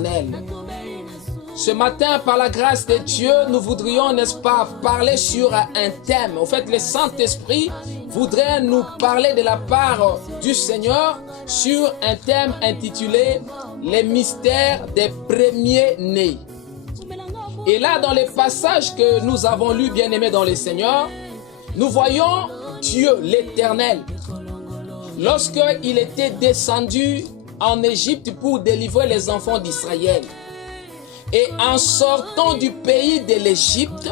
l'éternel. Ce matin, par la grâce de Dieu, nous voudrions, n'est-ce pas, parler sur un thème. En fait, le Saint-Esprit voudrait nous parler de la part du Seigneur sur un thème intitulé « Les mystères des premiers-nés ». Et là, dans les passages que nous avons lus, bien-aimés dans le Seigneur, nous voyons Dieu, l'Éternel, lorsqu'il était descendu en Égypte pour délivrer les enfants d'Israël. Et en sortant du pays de l'Égypte,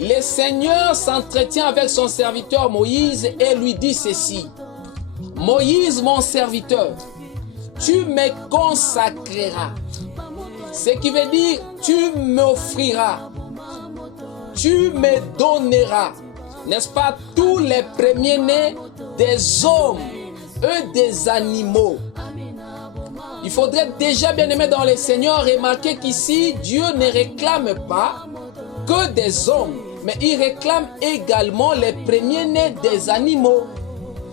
le Seigneur s'entretient avec son serviteur Moïse et lui dit ceci. « Moïse, mon serviteur, tu me consacreras. » Ce qui veut dire, tu m'offriras, tu me donneras, n'est-ce pas, tous les premiers-nés des hommes et des animaux. Il faudrait déjà, bien aimé dans le Seigneur, remarquer qu'ici, Dieu ne réclame pas que des hommes, mais il réclame également les premiers-nés des animaux.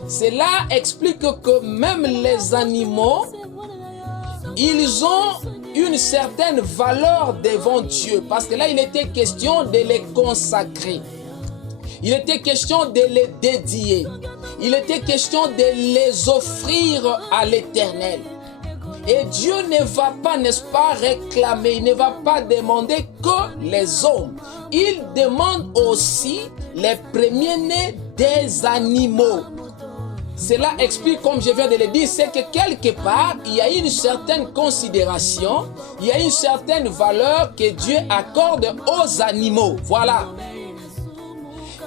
Cela explique que même les animaux, ils ont une certaine valeur devant Dieu. Parce que là, il était question de les consacrer. Il était question de les dédier. Il était question de les offrir à l'Éternel. Et Dieu ne va pas, n'est-ce pas, réclamer, il ne va pas demander que les hommes. Il demande aussi les premiers-nés des animaux. Cela explique, comme je viens de le dire, c'est que quelque part, il y a une certaine considération, il y a une certaine valeur que Dieu accorde aux animaux. Voilà.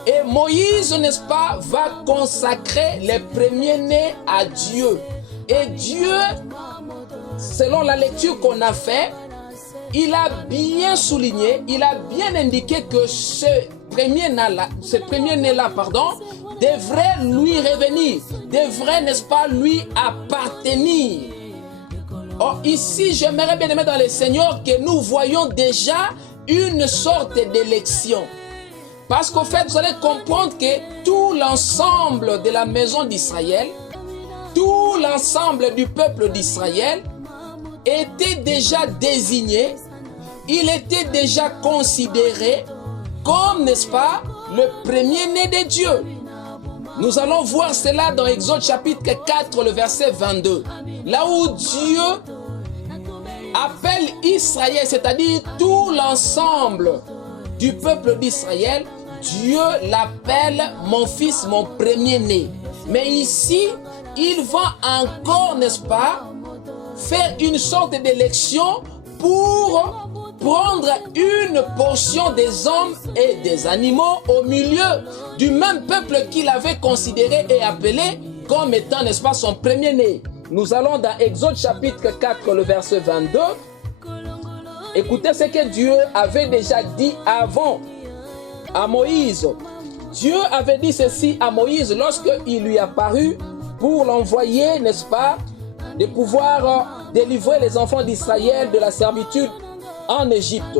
Et Moïse, n'est-ce pas, va consacrer les premiers-nés à Dieu. Et Dieu, selon la lecture qu'on a faite, il a bien souligné, il a bien indiqué que ce premier-né-là, devrait lui revenir, devrait, n'est-ce pas, lui appartenir. Or, ici, j'aimerais bien aimer dans le Seigneur que nous voyons déjà une sorte d'élection. Parce qu'au fait, vous allez comprendre que tout l'ensemble de la maison d'Israël, tout l'ensemble du peuple d'Israël était déjà désigné, il était déjà considéré comme, n'est-ce pas, le premier-né de Dieu. Nous allons voir cela dans Exode chapitre 4, le verset 22. Là où Dieu appelle Israël, c'est-à-dire tout l'ensemble du peuple d'Israël, Dieu l'appelle mon fils, mon premier-né. Mais ici, il va encore, n'est-ce pas, faire une sorte d'élection pour prendre une portion des hommes et des animaux au milieu du même peuple qu'il avait considéré et appelé comme étant, n'est-ce pas, son premier-né. Nous allons dans Exode chapitre 4, le verset 22. Écoutez ce que Dieu avait déjà dit avant à Moïse. Dieu avait dit ceci à Moïse lorsqu'il lui apparut pour l'envoyer, n'est-ce pas, de pouvoir délivrer les enfants d'Israël de la servitude en Égypte.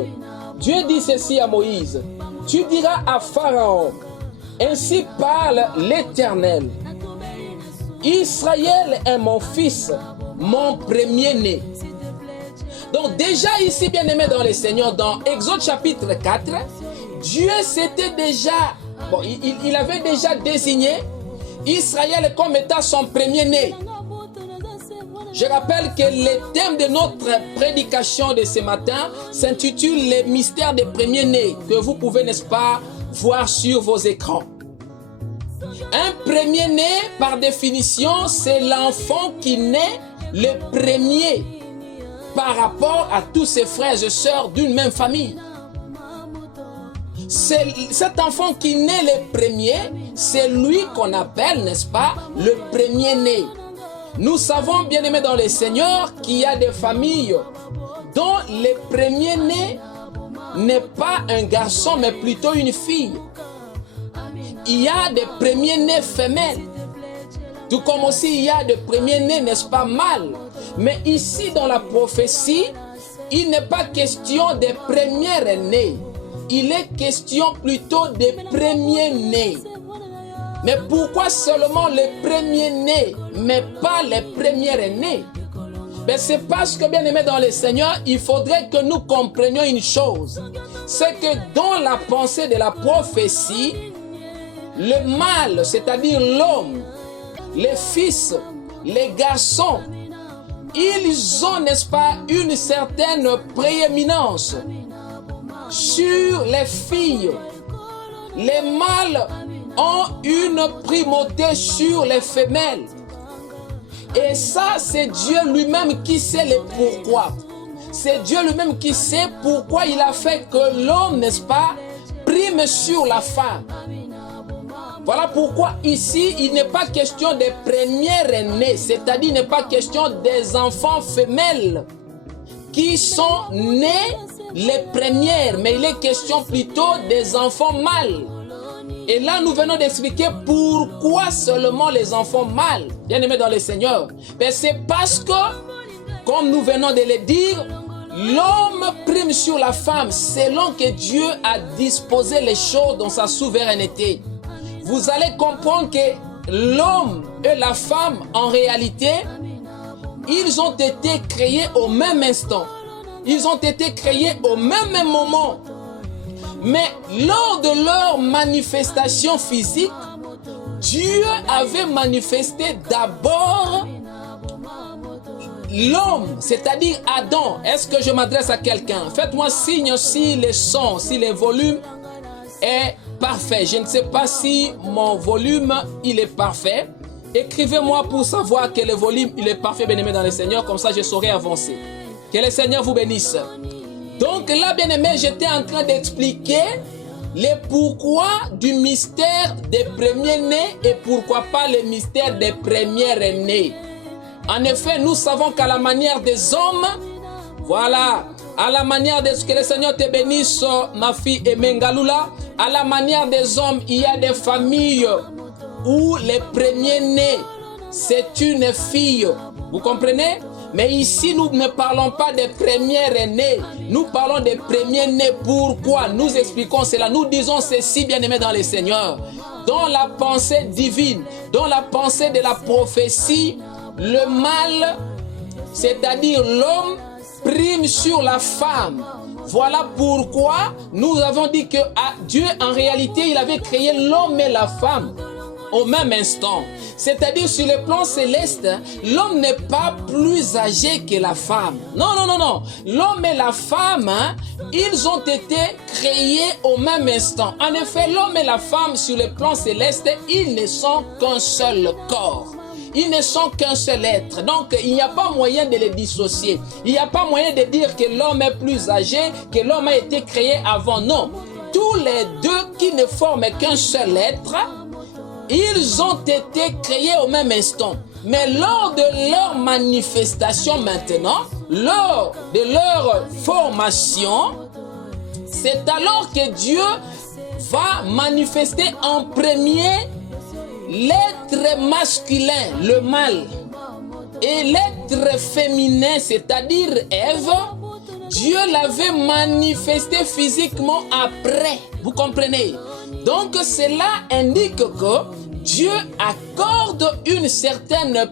Dieu dit ceci à Moïse. Tu diras à Pharaon, ainsi parle l'Éternel. Israël est mon fils, mon premier-né. Donc déjà ici, bien aimé dans le Seigneur, dans Exode chapitre 4, Dieu s'était déjà, il avait déjà désigné Israël comme étant son premier-né. Je rappelle que le thème de notre prédication de ce matin s'intitule « Les mystères des premiers-nés » que vous pouvez, n'est-ce pas, voir sur vos écrans. Un premier-né, par définition, c'est l'enfant qui naît le premier par rapport à tous ses frères et sœurs d'une même famille. Cet enfant qui naît le premier, c'est lui qu'on appelle, n'est-ce pas, le premier-né. Nous savons, bien aimés dans le Seigneur, qu'il y a des familles dont le premier-né n'est pas un garçon, mais plutôt une fille. Il y a des premiers-nés femelles, tout comme aussi il y a des premiers-nés, n'est-ce pas, mâles. Mais ici, dans la prophétie, il n'est pas question des premiers-nés. Il est question plutôt des premiers-nés. Mais pourquoi seulement les premiers-nés, mais pas les premiers-nés? Mais c'est parce que, bien aimé dans le Seigneur, il faudrait que nous comprenions une chose. C'est que dans la pensée de la prophétie, le mâle, c'est-à-dire l'homme, les fils, les garçons, ils ont, n'est-ce pas, une certaine prééminence sur les filles. Les mâles ont une primauté sur les femelles. Et ça, c'est Dieu lui-même qui sait le pourquoi. C'est Dieu lui-même qui sait pourquoi il a fait que l'homme, n'est-ce pas, prime sur la femme. Voilà pourquoi ici, il n'est pas question des premières aînées, c'est-à-dire il n'est pas question des enfants femelles qui sont nés les premières, mais il est question plutôt des enfants mâles. Et là, nous venons d'expliquer pourquoi seulement les enfants mâles, bien aimés dans le Seigneur. Mais c'est parce que, comme nous venons de le dire, l'homme prime sur la femme selon que Dieu a disposé les choses dans sa souveraineté. Vous allez comprendre que l'homme et la femme, en réalité, ils ont été créés au même instant. Ils ont été créés au même moment. Mais lors de leur manifestation physique, Dieu avait manifesté d'abord l'homme, c'est-à-dire Adam. Est-ce que je m'adresse à quelqu'un? Faites-moi signe si le son, si le volume est parfait. Je ne sais pas si mon volume, il est parfait. Écrivez-moi pour savoir que le volume, il est parfait, bien-aimé dans le Seigneur. Comme ça, je saurai avancer. Que le Seigneur vous bénisse. Donc là, bien-aimé, j'étais en train d'expliquer le pourquoi du mystère des premiers-nés et pourquoi pas le mystère des premières-nés. En effet, nous savons qu'à la manière des hommes, voilà, à la manière de ce que le Seigneur te bénisse, ma fille Emengalula, à la manière des hommes, il y a des familles où les premiers-nés, c'est une fille. Vous comprenez? Mais ici, nous ne parlons pas des premières aînées. Nous parlons des premiers-nés. Pourquoi? Nous expliquons cela. Nous disons ceci, bien-aimés dans le Seigneur. Dans la pensée divine, dans la pensée de la prophétie, le mâle, c'est-à-dire l'homme, prime sur la femme. Voilà pourquoi nous avons dit que Dieu, en réalité, il avait créé l'homme et la femme au même instant. C'est-à-dire sur le plan céleste, l'homme n'est pas plus âgé que la femme. Non, non, non, non. L'homme et la femme, ils ont été créés au même instant. En effet, l'homme et la femme sur le plan céleste, ils ne sont qu'un seul corps. Ils ne sont qu'un seul être. Donc, il n'y a pas moyen de les dissocier. Il n'y a pas moyen de dire que l'homme est plus âgé, que l'homme a été créé avant. Non. Tous les deux qui ne forment qu'un seul être, ils ont été créés au même instant. Mais lors de leur manifestation maintenant, lors de leur formation, c'est alors que Dieu va manifester en premier l'être masculin, le mâle, et l'être féminin, c'est-à-dire Ève. Dieu l'avait manifesté physiquement après. Vous comprenez? Donc cela indique que Dieu accorde une certaine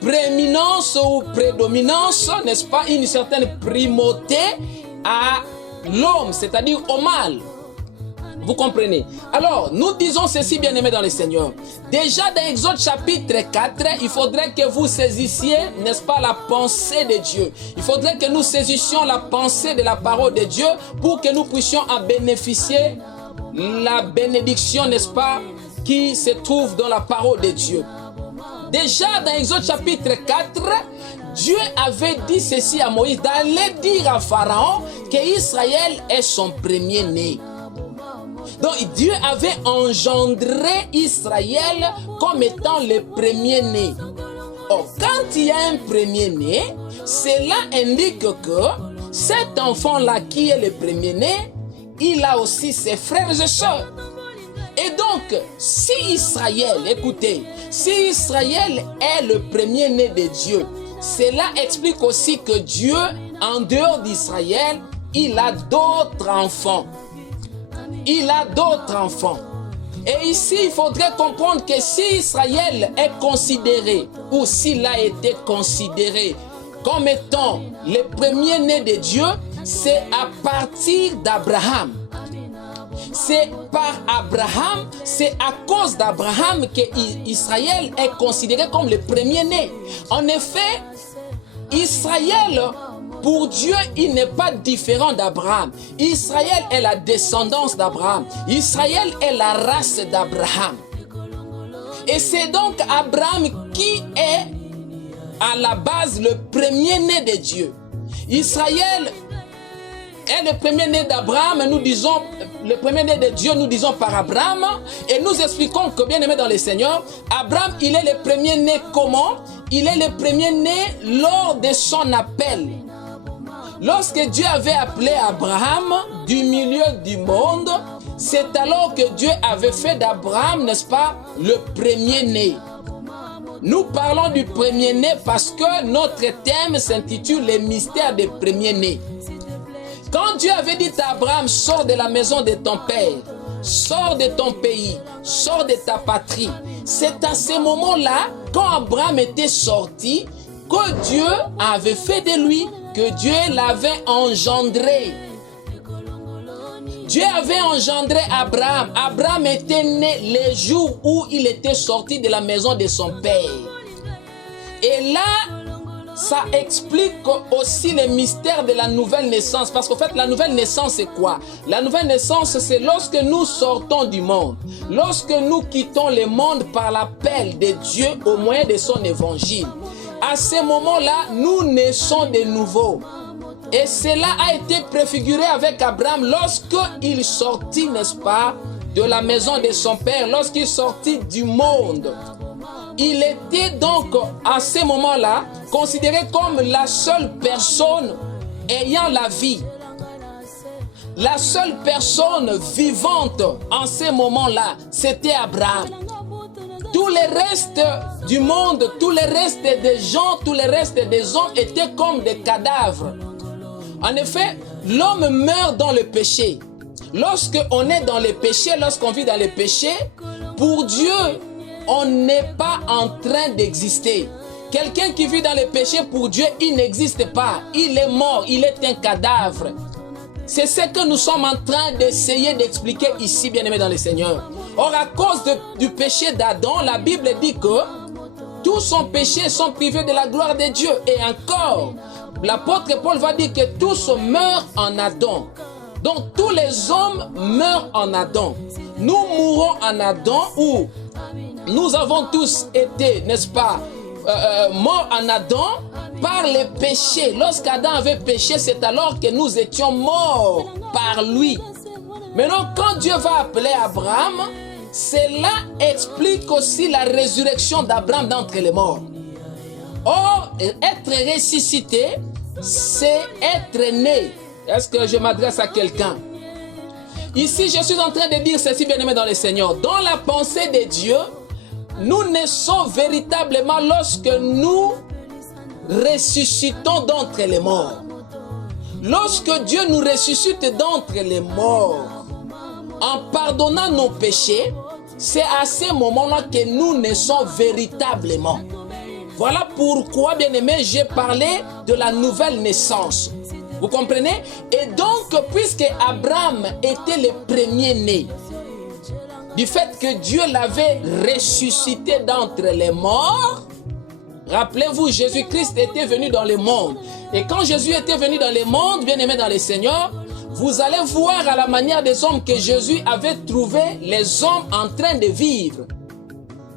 prééminence ou prédominance, n'est-ce pas, une certaine primauté à l'homme, c'est-à-dire au mâle. Vous comprenez? Alors, nous disons ceci, bien-aimés dans le Seigneur. Déjà dans Exode chapitre 4, il faudrait que vous saisissiez, n'est-ce pas, la pensée de Dieu. Il faudrait que nous saisissions la pensée de la parole de Dieu pour que nous puissions en bénéficier la bénédiction, n'est-ce pas, qui se trouve dans la parole de Dieu. Déjà dans Exode chapitre 4, Dieu avait dit ceci à Moïse, d'aller dire à Pharaon qu'Israël est son premier-né. Donc Dieu avait engendré Israël comme étant le premier-né. Or, quand il y a un premier-né, cela indique que cet enfant-là qui est le premier-né, il a aussi ses frères et sœurs. Et donc, si Israël, écoutez, si Israël est le premier-né de Dieu, cela explique aussi que Dieu, en dehors d'Israël, il a d'autres enfants. Il a d'autres enfants. Et ici, il faudrait comprendre que si Israël est considéré, ou s'il a été considéré comme étant le premier-né de Dieu, c'est à partir d'Abraham. C'est par Abraham, c'est à cause d'Abraham qu'Israël est considéré comme le premier-né. En effet, Israël, pour Dieu, il n'est pas différent d'Abraham. Israël est la descendance d'Abraham. Israël est la race d'Abraham. Et c'est donc Abraham qui est à la base le premier-né de Dieu. Israël est le premier-né d'Abraham, nous disons, le premier-né de Dieu, nous disons par Abraham, et nous expliquons que, bien aimé dans le Seigneur, Abraham, il est le premier-né comment? Il est le premier-né lors de son appel. Lorsque Dieu avait appelé Abraham du milieu du monde, c'est alors que Dieu avait fait d'Abraham, n'est-ce pas, le premier-né. Nous parlons du premier-né parce que notre thème s'intitule « Les mystères des premiers-nés ». Quand Dieu avait dit à Abraham, sors de la maison de ton père, sors de ton pays, sors de ta patrie. C'est à ce moment-là, quand Abraham était sorti, que Dieu avait fait de lui, que Dieu l'avait engendré. Dieu avait engendré Abraham. Abraham était né le jour où il était sorti de la maison de son père. Et là, ça explique aussi le mystère de la nouvelle naissance. Parce qu'en fait, la nouvelle naissance, c'est quoi? La nouvelle naissance, c'est lorsque nous sortons du monde. Lorsque nous quittons le monde par l'appel de Dieu au moyen de son évangile. À ce moment-là, nous naissons de nouveau. Et cela a été préfiguré avec Abraham lorsqu'il sortit, n'est-ce pas, de la maison de son père, lorsqu'il sortit du monde. Il était donc à ce moment-là considéré comme la seule personne ayant la vie. La seule personne vivante en ce moment-là, c'était Abraham. Tout le reste du monde, tout le reste des gens, tout le reste des hommes étaient comme des cadavres. En effet, l'homme meurt dans le péché. Lorsqu'on est dans le péché, lorsqu'on vit dans le péché, pour Dieu, on n'est pas en train d'exister. Quelqu'un qui vit dans le péché, pour Dieu, il n'existe pas. Il est mort, il est un cadavre. C'est ce que nous sommes en train d'essayer d'expliquer ici, bien-aimés dans le Seigneur. Or, à cause du péché d'Adam, la Bible dit que tous son péché sont privés de la gloire de Dieu. Et encore, l'apôtre Paul va dire que tous meurent en Adam. Donc, tous les hommes meurent en Adam. Nous mourons en Adam où nous avons tous été, n'est-ce pas, morts en Adam par les péchés. Lorsqu'Adam avait péché, c'est alors que nous étions morts par lui. Maintenant, quand Dieu va appeler Abraham, cela explique aussi la résurrection d'Abraham d'entre les morts. Or, être ressuscité, c'est être né. Est-ce que je m'adresse à quelqu'un? Ici, je suis en train de dire ceci, bien-aimé dans le Seigneur. Dans la pensée de Dieu, nous naissons véritablement lorsque nous ressuscitons d'entre les morts. Lorsque Dieu nous ressuscite d'entre les morts, en pardonnant nos péchés, c'est à ce moment-là que nous naissons véritablement. Voilà pourquoi, bien-aimé, j'ai parlé de la nouvelle naissance. Vous comprenez? Et donc, puisque Abraham était le premier-né, du fait que Dieu l'avait ressuscité d'entre les morts, rappelez-vous, Jésus-Christ était venu dans le monde. Et quand Jésus était venu dans le monde, bien-aimé dans le Seigneur, vous allez voir à la manière des hommes que Jésus avait trouvé les hommes en train de vivre.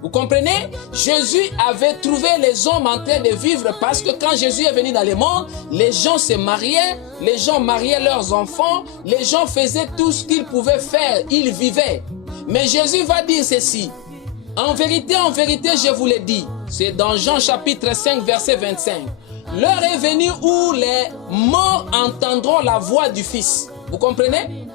Vous comprenez? Jésus avait trouvé les hommes en train de vivre parce que quand Jésus est venu dans le monde, les gens se mariaient, les gens mariaient leurs enfants, les gens faisaient tout ce qu'ils pouvaient faire, ils vivaient. Mais Jésus va dire ceci. En vérité, je vous le dis. C'est dans Jean chapitre 5, verset 25. L'heure est venue où les morts entendront la voix du Fils. Vous comprenez?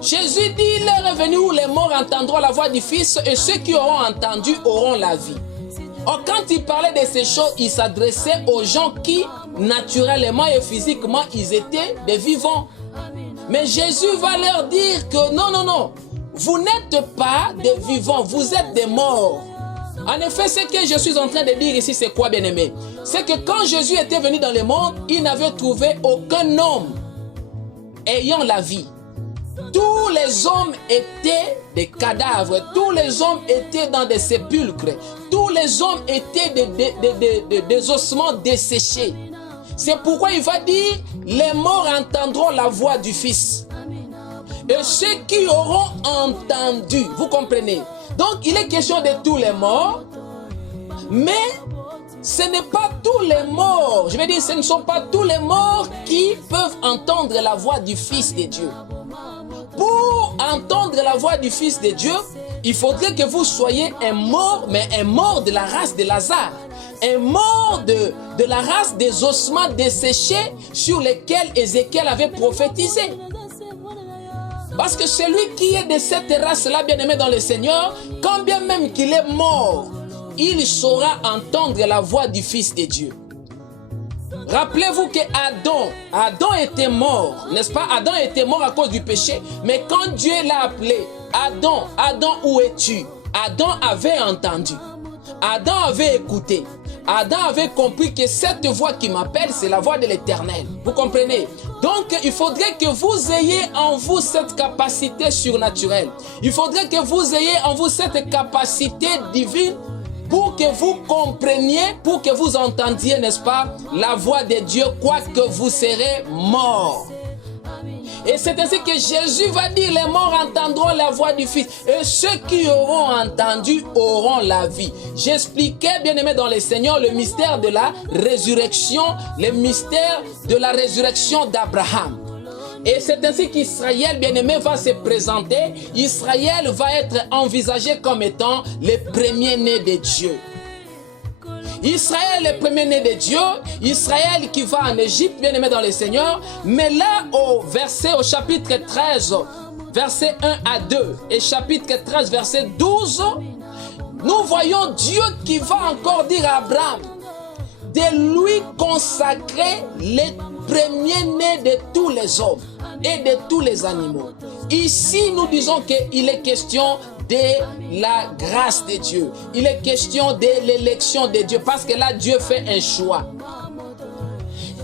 Jésus dit, l'heure est venue où les morts entendront la voix du Fils et ceux qui auront entendu auront la vie. Or, quand il parlait de ces choses, il s'adressait aux gens qui, naturellement et physiquement, ils étaient des vivants. Mais Jésus va leur dire que non, vous n'êtes pas des vivants, vous êtes des morts. En effet, ce que je suis en train de dire ici, c'est quoi, bien-aimé? C'est que quand Jésus était venu dans le monde, il n'avait trouvé aucun homme ayant la vie. Tous les hommes étaient des cadavres, tous les hommes étaient dans des sépulcres, tous les hommes étaient des ossements desséchés. C'est pourquoi il va dire, les morts entendront la voix du Fils. Et ceux qui auront entendu, vous comprenez? Donc il est question de tous les morts, mais ce n'est pas tous les morts. Je veux dire, ce ne sont pas tous les morts qui peuvent entendre la voix du Fils de Dieu. Pour entendre la voix du Fils de Dieu, il faudrait que vous soyez un mort, mais un mort de la race de Lazare. Un mort de la race des ossements desséchés sur lesquels Ézéchiel avait prophétisé. Parce que celui qui est de cette race-là, bien-aimé dans le Seigneur, quand bien même qu'il est mort, il saura entendre la voix du Fils de Dieu. Rappelez-vous que Adam était mort, n'est-ce pas? Adam était mort à cause du péché, mais quand Dieu l'a appelé, Adam, où es-tu? Adam avait entendu, Adam avait écouté, Adam avait compris que cette voix qui m'appelle, c'est la voix de l'Éternel. Vous comprenez? Donc, il faudrait que vous ayez en vous cette capacité surnaturelle. Il faudrait que vous ayez en vous cette capacité divine pour que vous compreniez, pour que vous entendiez, n'est-ce pas, la voix de Dieu, quoique vous serez morts. Et c'est ainsi que Jésus va dire, les morts entendront la voix du Fils. Et ceux qui auront entendu auront la vie. J'expliquais, bien aimé dans le Seigneur, le mystère de la résurrection, le mystère de la résurrection d'Abraham. Et c'est ainsi qu'Israël, bien-aimé, va se présenter. Israël va être envisagé comme étant le premier-né de Dieu. Israël, le premier-né de Dieu, Israël qui va en Égypte, bien-aimé dans le Seigneur. Mais là, au chapitre 13, verset 1 à 2, et chapitre 13, verset 12, nous voyons Dieu qui va encore dire à Abraham de lui consacrer les premiers-nés de tous les hommes et de tous les animaux. Ici, nous disons qu'il est question de la grâce de Dieu. Il est question de l'élection de Dieu, parce que là, Dieu fait un choix.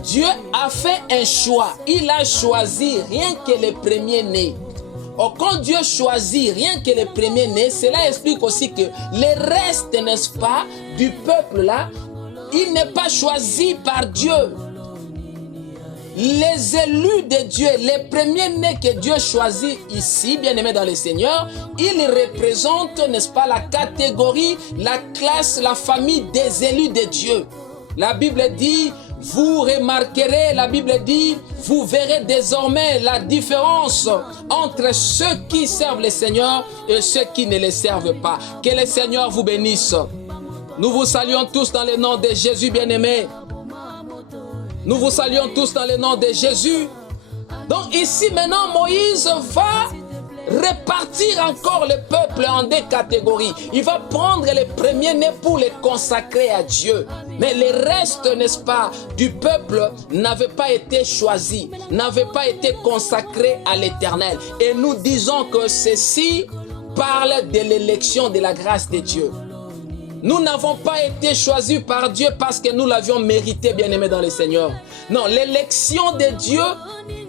Dieu a fait un choix. Il a choisi rien que les premiers-nés. Or, quand Dieu choisit rien que les premiers-nés, cela explique aussi que les restes, n'est-ce pas, du peuple là, il n'est pas choisi par Dieu. Les élus de Dieu, les premiers-nés que Dieu choisit ici, bien-aimés dans le Seigneur, ils représentent, n'est-ce pas, la catégorie, la classe, la famille des élus de Dieu. La Bible dit, vous remarquerez, la Bible dit, vous verrez désormais la différence entre ceux qui servent le Seigneur et ceux qui ne le servent pas. Que le Seigneur vous bénisse. Nous vous saluons tous dans le nom de Jésus, bien-aimés. Nous vous saluons tous dans le nom de Jésus. Donc ici maintenant, Moïse va répartir encore le peuple en deux catégories. Il va prendre les premiers-nés pour les consacrer à Dieu. Mais le reste, n'est-ce pas, du peuple n'avait pas été choisi, n'avait pas été consacré à l'Éternel. Et nous disons que ceci parle de l'élection de la grâce de Dieu. Nous n'avons pas été choisis par Dieu parce que nous l'avions mérité, bien-aimés dans le Seigneur. Non, l'élection de Dieu,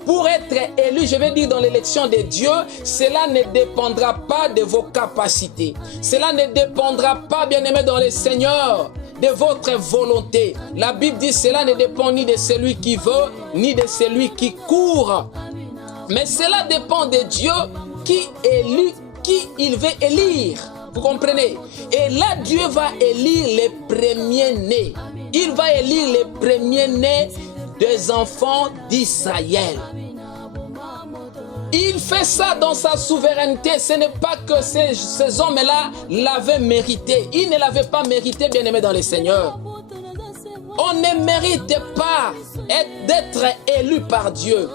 pour être élu, je vais dire dans l'élection de Dieu, cela ne dépendra pas de vos capacités. Cela ne dépendra pas, bien-aimés dans le Seigneur, de votre volonté. La Bible dit cela ne dépend ni de celui qui veut, ni de celui qui court. Mais cela dépend de Dieu qui il veut élire. Vous comprenez? Et là, Dieu va élire les premiers-nés. Il va élire les premiers-nés des enfants d'Israël. Il fait ça dans sa souveraineté. Ce n'est pas que ces hommes-là l'avaient mérité. Ils ne l'avaient pas mérité, bien-aimés dans le Seigneur. On ne mérite pas d'être élu par Dieu.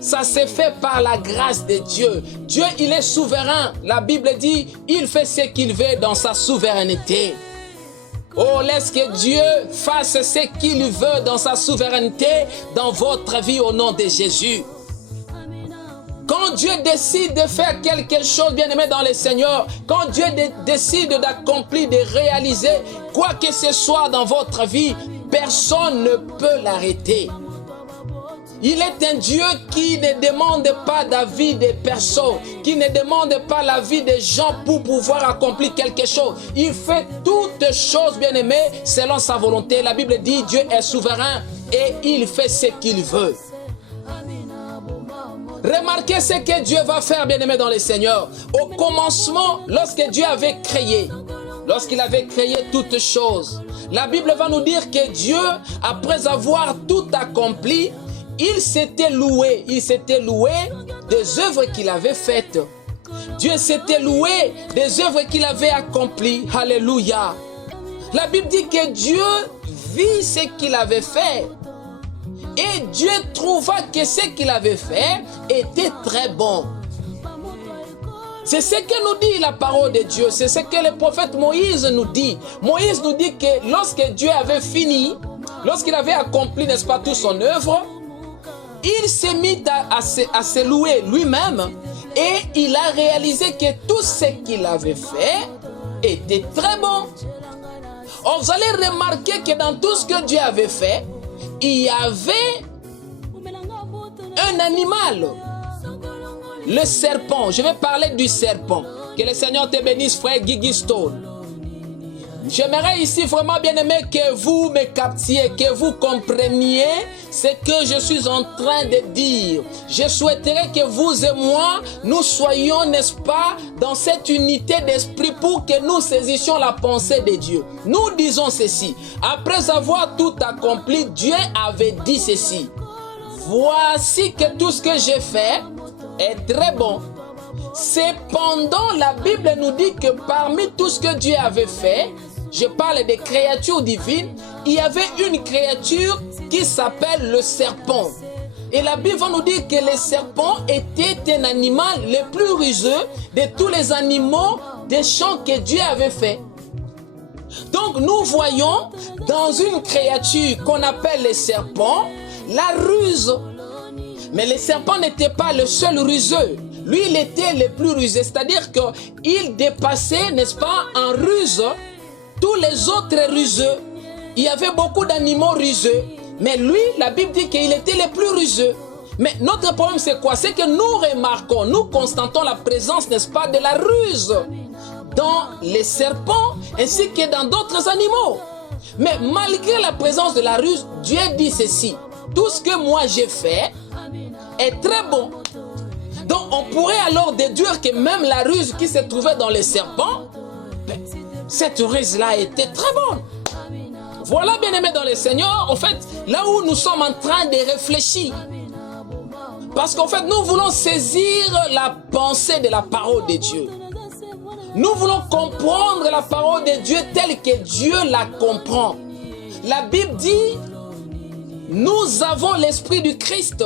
Ça s'est fait par la grâce de Dieu. Dieu, il est souverain. La Bible dit, il fait ce qu'il veut dans sa souveraineté. Oh, laisse que Dieu fasse ce qu'il veut dans sa souveraineté dans votre vie au nom de Jésus. Quand Dieu décide de faire quelque chose, bien-aimé dans le Seigneur, quand Dieu décide d'accomplir, de réaliser quoi que ce soit dans votre vie, personne ne peut l'arrêter. Il est un Dieu qui ne demande pas d'avis des personnes, qui ne demande pas l'avis des gens pour pouvoir accomplir quelque chose. Il fait toutes choses, bien-aimé, selon sa volonté. La Bible dit Dieu est souverain et il fait ce qu'il veut. Remarquez ce que Dieu va faire, bien-aimé dans le Seigneur. Au commencement, lorsque Dieu avait créé, lorsqu'il avait créé toutes choses, la Bible va nous dire que Dieu, après avoir tout accompli, il s'était loué des œuvres qu'il avait faites. Dieu s'était loué des œuvres qu'il avait accomplies. Alléluia. La Bible dit que Dieu vit ce qu'il avait fait. Et Dieu trouva que ce qu'il avait fait était très bon. C'est ce que nous dit la parole de Dieu. C'est ce que le prophète Moïse nous dit. Moïse nous dit que lorsque Dieu avait fini, lorsqu'il avait accompli, n'est-ce pas, toute son œuvre, il s'est mis à se louer lui-même et il a réalisé que tout ce qu'il avait fait était très bon. Or, vous allez remarquer que dans tout ce que Dieu avait fait, il y avait un animal, le serpent. Je vais parler du serpent. Que le Seigneur te bénisse, frère Guigui Stone. J'aimerais ici vraiment, bien aimé, que vous me captiez, que vous compreniez ce que je suis en train de dire. Je souhaiterais que vous et moi, nous soyons, n'est-ce pas, dans cette unité d'esprit pour que nous saisissions la pensée de Dieu. Nous disons ceci. Après avoir tout accompli, Dieu avait dit ceci. Voici que tout ce que j'ai fait est très bon. Cependant, la Bible nous dit que parmi tout ce que Dieu avait fait, je parle des créatures divines, il y avait une créature qui s'appelle le serpent. Et la Bible va nous dire que le serpent était un animal le plus ruseux de tous les animaux des champs que Dieu avait fait. Donc nous voyons dans une créature qu'on appelle le serpent, la ruse. Mais le serpent n'était pas le seul ruseux. Lui, il était le plus rusé. C'est-à-dire qu'il dépassait, n'est-ce pas, en ruse, tous les autres ruseux. Il y avait beaucoup d'animaux ruseux. Mais lui, la Bible dit qu'il était le plus ruseux. Mais notre problème, c'est quoi? C'est que nous remarquons, nous constatons la présence, n'est-ce pas, de la ruse dans les serpents ainsi que dans d'autres animaux. Mais malgré la présence de la ruse, Dieu dit ceci. Tout ce que moi j'ai fait est très bon. Donc on pourrait alors déduire que même la ruse qui se trouvait dans les serpents, cette ruse-là était très bonne. Voilà, bien aimé dans le Seigneur, en fait, là où nous sommes en train de réfléchir. Parce qu'en fait, nous voulons saisir la pensée de la parole de Dieu. Nous voulons comprendre la parole de Dieu telle que Dieu la comprend. La Bible dit, nous avons l'esprit du Christ.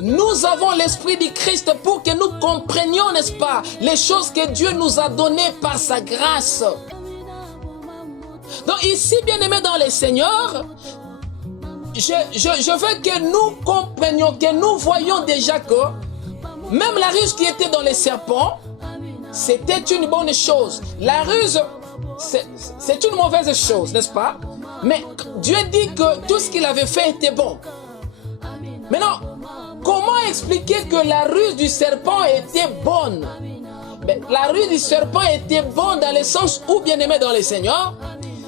Nous avons l'esprit du Christ pour que nous comprenions, n'est-ce pas, les choses que Dieu nous a données par sa grâce. Donc ici, bien-aimés dans le Seigneur, je veux que nous comprenions, que nous voyions déjà que même la ruse qui était dans les serpents, c'était une bonne chose. La ruse, c'est une mauvaise chose, n'est-ce pas? Mais Dieu dit que tout ce qu'il avait fait était bon. Maintenant, comment expliquer que la ruse du serpent était bonne? Mais la ruse du serpent était bonne dans le sens où, bien aimé dans le Seigneur,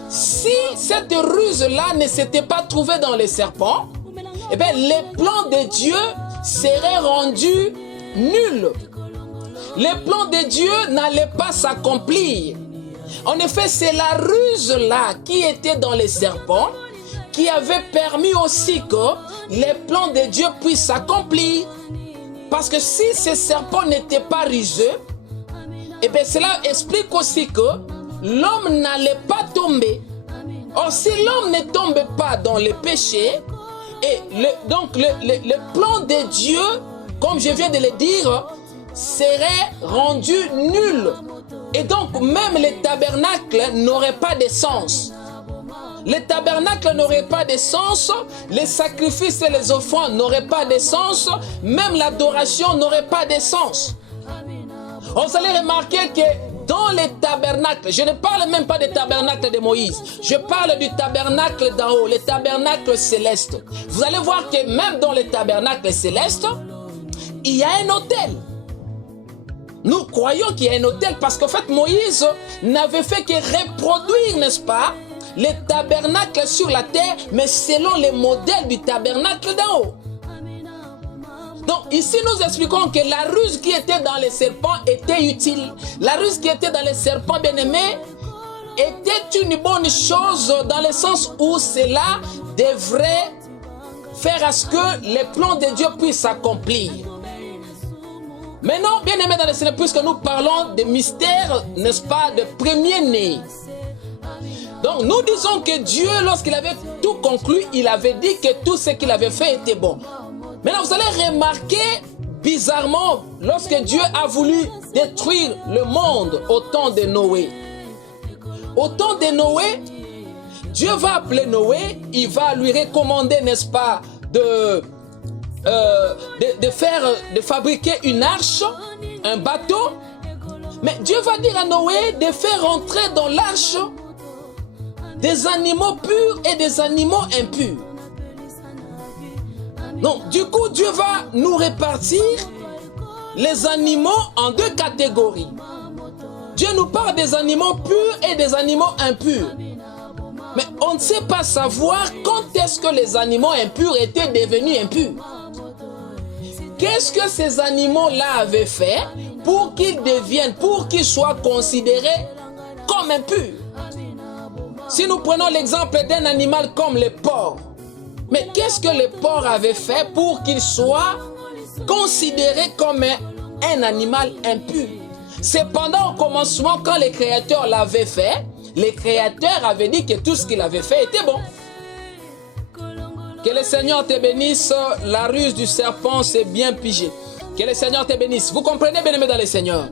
si cette ruse-là ne s'était pas trouvée dans les serpents, eh bien, les plans de Dieu seraient rendus nuls. Les plans de Dieu n'allaient pas s'accomplir. En effet, c'est la ruse-là qui était dans les serpents qui avait permis aussi que les plans de Dieu puissent s'accomplir. Parce que si ces serpents n'étaient pas ruseux, eh bien cela explique aussi que l'homme n'allait pas tomber. Or, si l'homme ne tombe pas dans le péché, et donc le plan de Dieu, comme je viens de le dire, serait rendu nul. Et donc, même les tabernacles n'auraient pas de sens. Les tabernacles n'auraient pas de sens, les sacrifices et les offrandes n'auraient pas de sens, même l'adoration n'aurait pas de sens. Vous allez remarquer que dans les tabernacles, je ne parle même pas des tabernacles de Moïse, je parle du tabernacle d'en haut, les tabernacles célestes. Vous allez voir que même dans les tabernacles célestes, il y a un autel. Nous croyons qu'il y a un autel parce qu'en fait Moïse n'avait fait que reproduire, n'est-ce pas, les tabernacles sur la terre, mais selon les modèles du tabernacle d'en haut. Donc ici nous expliquons que la ruse qui était dans les serpents était utile. La ruse qui était dans les serpents bien-aimés était une bonne chose dans le sens où cela devrait faire à ce que les plans de Dieu puissent s'accomplir. Maintenant, bien-aimés dans le Seigneur, puisque nous parlons des mystères, n'est-ce pas, de premier-né. Donc nous disons que Dieu, lorsqu'il avait tout conclu, il avait dit que tout ce qu'il avait fait était bon. Maintenant, vous allez remarquer bizarrement, lorsque Dieu a voulu détruire le monde au temps de Noé. Au temps de Noé, Dieu va appeler Noé, il va lui recommander, n'est-ce pas, de fabriquer une arche, un bateau. Mais Dieu va dire à Noé de faire entrer dans l'arche des animaux purs et des animaux impurs. Donc, du coup, Dieu va nous répartir les animaux en deux catégories. Dieu nous parle des animaux purs et des animaux impurs. Mais on ne sait pas savoir quand est-ce que les animaux impurs étaient devenus impurs. Qu'est-ce que ces animaux-là avaient fait pour qu'ils deviennent, pour qu'ils soient considérés comme impurs? Si nous prenons l'exemple d'un animal comme le porc, mais qu'est-ce que le porc avait fait pour qu'il soit considéré comme un animal impur? Cependant, au commencement, quand les créateurs l'avaient fait, les créateurs avaient dit que tout ce qu'il avait fait était bon. Que le Seigneur te bénisse, la ruse du serpent, c'est bien pigé. Que le Seigneur te bénisse. Vous comprenez, bien-aimés dans le Seigneur?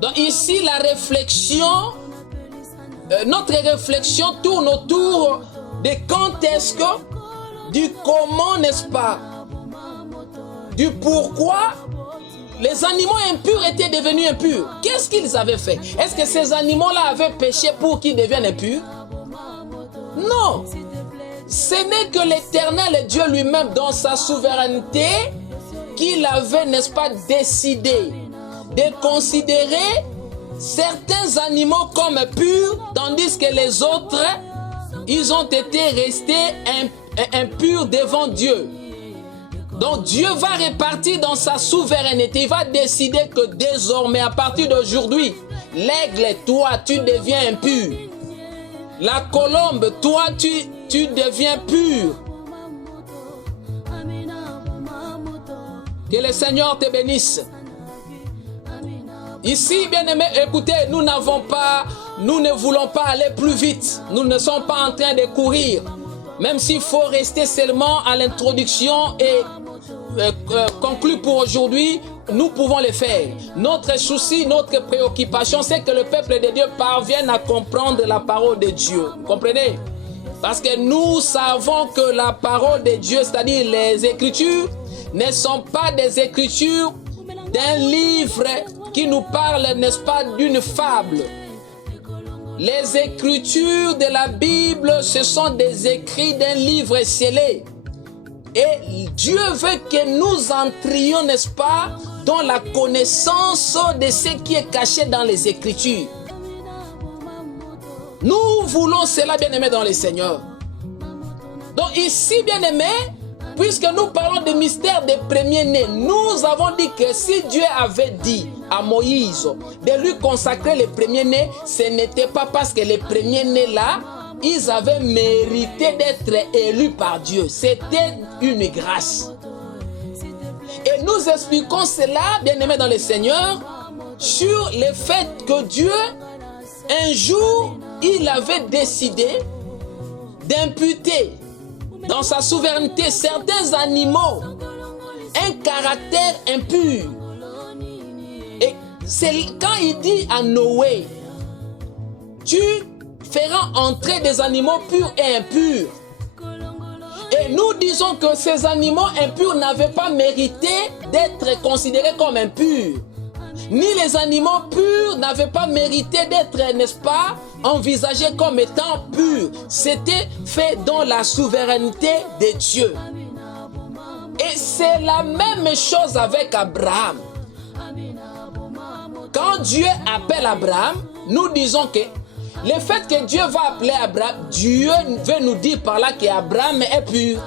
Donc ici, la réflexion, notre réflexion tourne autour de quand est-ce que, du comment, n'est-ce pas, du pourquoi les animaux impurs étaient devenus impurs. Qu'est-ce qu'ils avaient fait? Est-ce que ces animaux-là avaient péché pour qu'ils deviennent impurs? Non. Ce n'est que l'Éternel Dieu lui-même, dans sa souveraineté, qu'il avait, n'est-ce pas, décidé de considérer certains animaux comme purs, tandis que les autres, ils ont été restés impurs devant Dieu. Donc Dieu va répartir dans sa souveraineté. Il va décider que désormais, à partir d'aujourd'hui, l'aigle, toi, tu deviens impur. La colombe, toi, tu deviens pur. Que le Seigneur te bénisse. Ici, bien-aimés, écoutez, nous ne voulons pas aller plus vite. Nous ne sommes pas en train de courir. Même s'il faut rester seulement à l'introduction et conclure pour aujourd'hui, nous pouvons le faire. Notre souci, notre préoccupation, c'est que le peuple de Dieu parvienne à comprendre la parole de Dieu. Vous comprenez? Parce que nous savons que la parole de Dieu, c'est-à-dire les Écritures, ne sont pas des Écritures d'un livre qui nous parle, n'est-ce pas, d'une fable. Les Écritures de la Bible, ce sont des écrits d'un livre scellé. Et Dieu veut que nous entrions, n'est-ce pas, dans la connaissance de ce qui est caché dans les Écritures. Nous voulons cela, bien-aimés dans le Seigneur. Donc ici, bien-aimés, puisque nous parlons des mystères des premiers-nés, nous avons dit que si Dieu avait dit à Moïse de lui consacrer les premiers-nés, ce n'était pas parce que les premiers-nés là, ils avaient mérité d'être élus par Dieu. C'était une grâce. Et nous expliquons cela, bien-aimés dans le Seigneur, sur le fait que Dieu, un jour, il avait décidé d'imputer dans sa souveraineté certains animaux un caractère impur. Et c'est quand il dit à Noé, tu fera entrer des animaux purs et impurs. Et nous disons que ces animaux impurs n'avaient pas mérité d'être considérés comme impurs. Ni les animaux purs n'avaient pas mérité d'être, n'est-ce pas, envisagés comme étant purs. C'était fait dans la souveraineté de Dieu. Et c'est la même chose avec Abraham. Quand Dieu appelle Abraham, nous disons que le fait que Dieu va appeler Abraham, Dieu veut nous dire par là qu'Abraham est pur.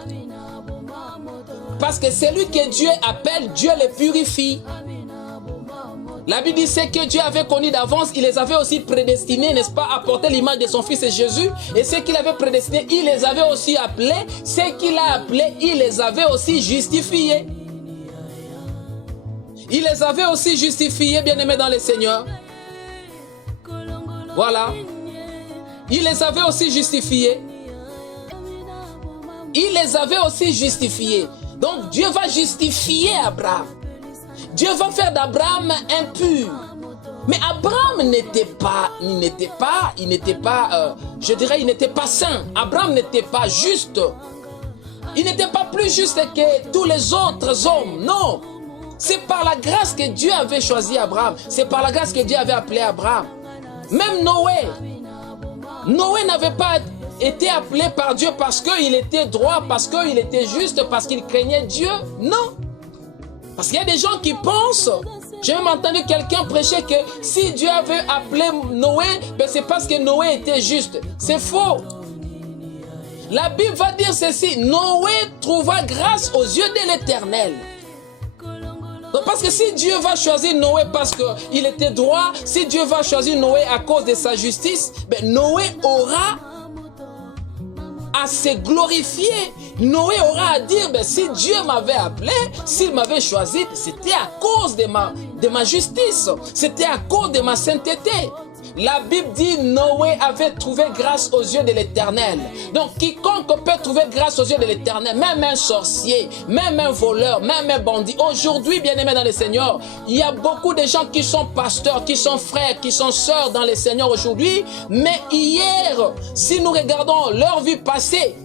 Parce que celui que Dieu appelle, Dieu le purifie. La Bible dit c'est que Dieu avait connu d'avance, il les avait aussi prédestinés, n'est-ce pas, à porter l'image de son fils Jésus. Et ceux qu'il avait prédestinés, il les avait aussi appelés. Ceux qu'il a appelés, il les avait aussi justifiés. Il les avait aussi justifiés, bien-aimés dans le Seigneur. Voilà. Il les avait aussi justifiés. Il les avait aussi justifiés. Donc Dieu va justifier Abraham. Dieu va faire d'Abraham impur. Mais Abraham n'était pas, je dirais, il n'était pas saint. Abraham n'était pas juste. Il n'était pas plus juste que tous les autres hommes. Non. C'est par la grâce que Dieu avait choisi Abraham. C'est par la grâce que Dieu avait appelé Abraham. Même Noé. Noé n'avait pas été appelé par Dieu parce qu'il était droit, parce qu'il était juste, parce qu'il craignait Dieu. Non. Parce qu'il y a des gens qui pensent, j'ai même entendu quelqu'un prêcher que si Dieu avait appelé Noé, ben c'est parce que Noé était juste. C'est faux. La Bible va dire ceci, Noé trouva grâce aux yeux de l'Éternel. Donc parce que si Dieu va choisir Noé parce qu'il était droit, si Dieu va choisir Noé à cause de sa justice, ben Noé aura à se glorifier. Noé aura à dire, ben, si Dieu m'avait appelé, s'il m'avait choisi, c'était à cause de ma justice, c'était à cause de ma sainteté. La Bible dit Noé avait trouvé grâce aux yeux de l'Éternel. Donc quiconque peut trouver grâce aux yeux de l'Éternel, même un sorcier, même un voleur, même un bandit. Aujourd'hui, bien-aimés dans le Seigneur, il y a beaucoup de gens qui sont pasteurs, qui sont frères, qui sont sœurs dans le Seigneur aujourd'hui. Mais hier, si nous regardons leur vie passée,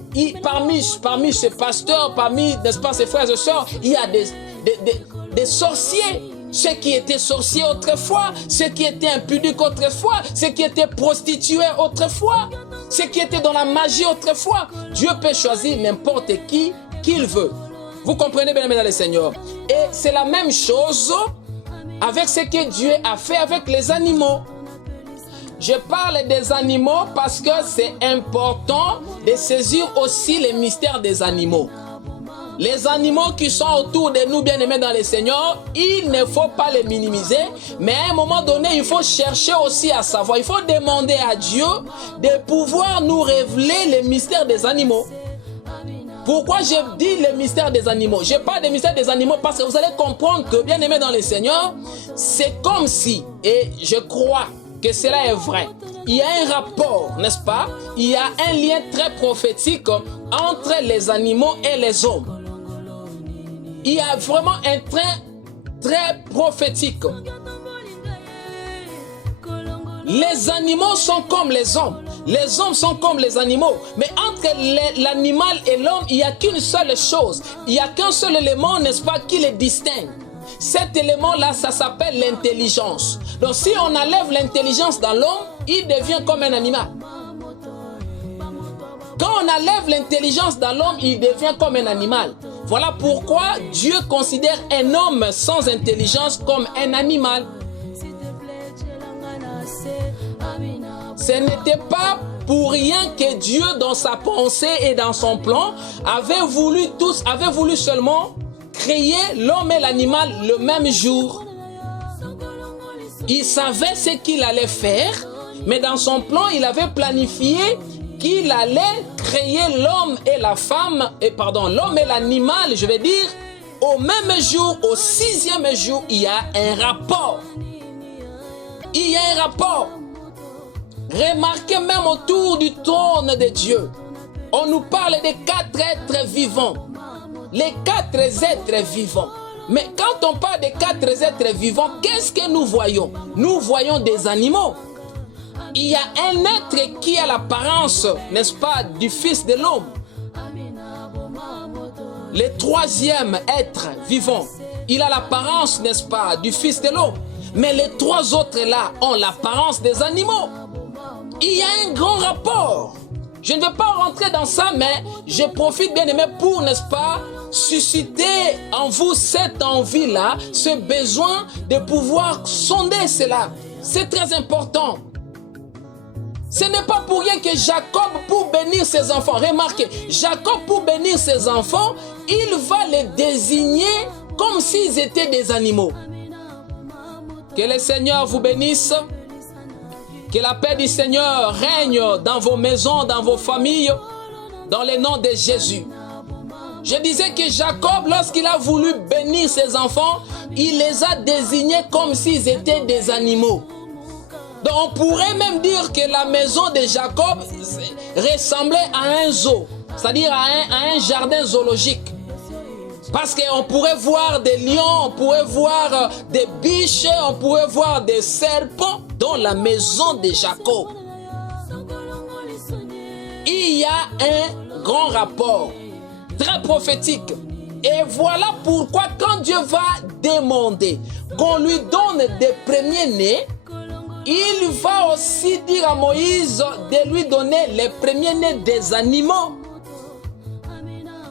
parmi ces pasteurs, parmi, n'est-ce pas, ces frères et sœurs, il y a des sorciers. Ceux qui étaient sorciers autrefois, ceux qui étaient impudiques autrefois, ceux qui étaient prostitués autrefois, ceux qui étaient dans la magie autrefois. Dieu peut choisir n'importe qui qu'il veut. Vous comprenez bien, mesdames et Seigneur. Et c'est la même chose avec ce que Dieu a fait avec les animaux. Je parle des animaux parce que c'est important de saisir aussi les mystères des animaux. Les animaux qui sont autour de nous, bien-aimés dans le Seigneur, il ne faut pas les minimiser, mais à un moment donné, il faut chercher aussi à savoir. Il faut demander à Dieu de pouvoir nous révéler les mystères des animaux. Pourquoi je dis les mystères des animaux? Je parle des mystères des animaux parce que vous allez comprendre que, bien-aimés dans le Seigneur, c'est comme si, et je crois que cela est vrai, il y a un rapport, n'est-ce pas? Il y a un lien très prophétique entre les animaux et les hommes. Il y a vraiment un trait très prophétique. Les animaux sont comme les hommes. Les hommes sont comme les animaux. Mais entre l'animal et l'homme, il n'y a qu'une seule chose. Il n'y a qu'un seul élément, n'est-ce pas, qui les distingue. Cet élément-là, ça s'appelle l'intelligence. Donc si on enlève l'intelligence dans l'homme, il devient comme un animal. Quand on enlève l'intelligence dans l'homme, il devient comme un animal. Voilà pourquoi Dieu considère un homme sans intelligence comme un animal. Ce n'était pas pour rien que Dieu, dans sa pensée et dans son plan, avait voulu seulement créer l'homme et l'animal le même jour. Il savait ce qu'il allait faire, mais dans son plan, il avait planifié qu'il allait créer l'homme et la femme, l'homme et l'animal, je vais dire, au même jour, au 6e jour, il y a un rapport. Il y a un rapport. Remarquez même autour du trône de Dieu, on nous parle des 4 êtres vivants. Les 4 êtres vivants. Mais quand on parle des 4 êtres vivants, qu'est-ce que nous voyons? Nous voyons des animaux. il y a un être qui a l'apparence, n'est-ce pas, du Fils de l'homme. Le troisième être vivant, il a l'apparence, n'est-ce pas, du Fils de l'homme. Mais les trois autres là ont l'apparence des animaux. Il y a un grand rapport. Je ne vais pas rentrer dans ça, mais je profite bien aimé pour, n'est-ce pas, susciter en vous cette envie-là, ce besoin de pouvoir sonder cela. C'est très important. Ce n'est pas pour rien que Jacob, pour bénir ses enfants, remarquez, Jacob, pour bénir ses enfants, il va les désigner comme s'ils étaient des animaux. Que le Seigneur vous bénisse. Que la paix du Seigneur règne dans vos maisons, dans vos familles, dans le nom de Jésus. Je disais que Jacob, lorsqu'il a voulu bénir ses enfants, il les a désignés comme s'ils étaient des animaux. Donc on pourrait même dire que la maison de Jacob ressemblait à un zoo, c'est-à-dire à un jardin zoologique. Parce qu'on pourrait voir des lions, on pourrait voir des biches, on pourrait voir des serpents dans la maison de Jacob. Il y a un grand rapport, très prophétique. Et voilà pourquoi quand Dieu va demander qu'on lui donne des premiers-nés, il va aussi dire à Moïse de lui donner les premiers-nés des animaux.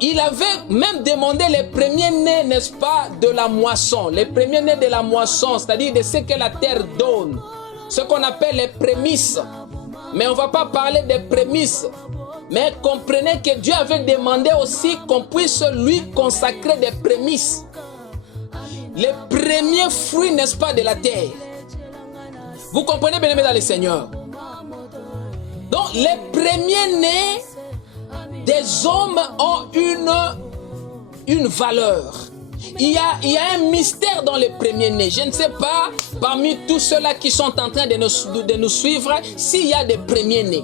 Il avait même demandé les premiers-nés, n'est-ce pas, de la moisson. Les premiers-nés de la moisson, c'est-à-dire de ce que la terre donne. Ce qu'on appelle les prémices. Mais on ne va pas parler des prémices. Mais comprenez que Dieu avait demandé aussi qu'on puisse lui consacrer des prémices. Les premiers fruits, n'est-ce pas, de la terre. Vous comprenez, bien aimé dans le Seigneur. Donc, les premiers-nés des hommes ont une valeur. Il y a un mystère dans les premiers-nés. Je ne sais pas, parmi tous ceux-là qui sont en train de nous suivre, s'il y a des premiers-nés.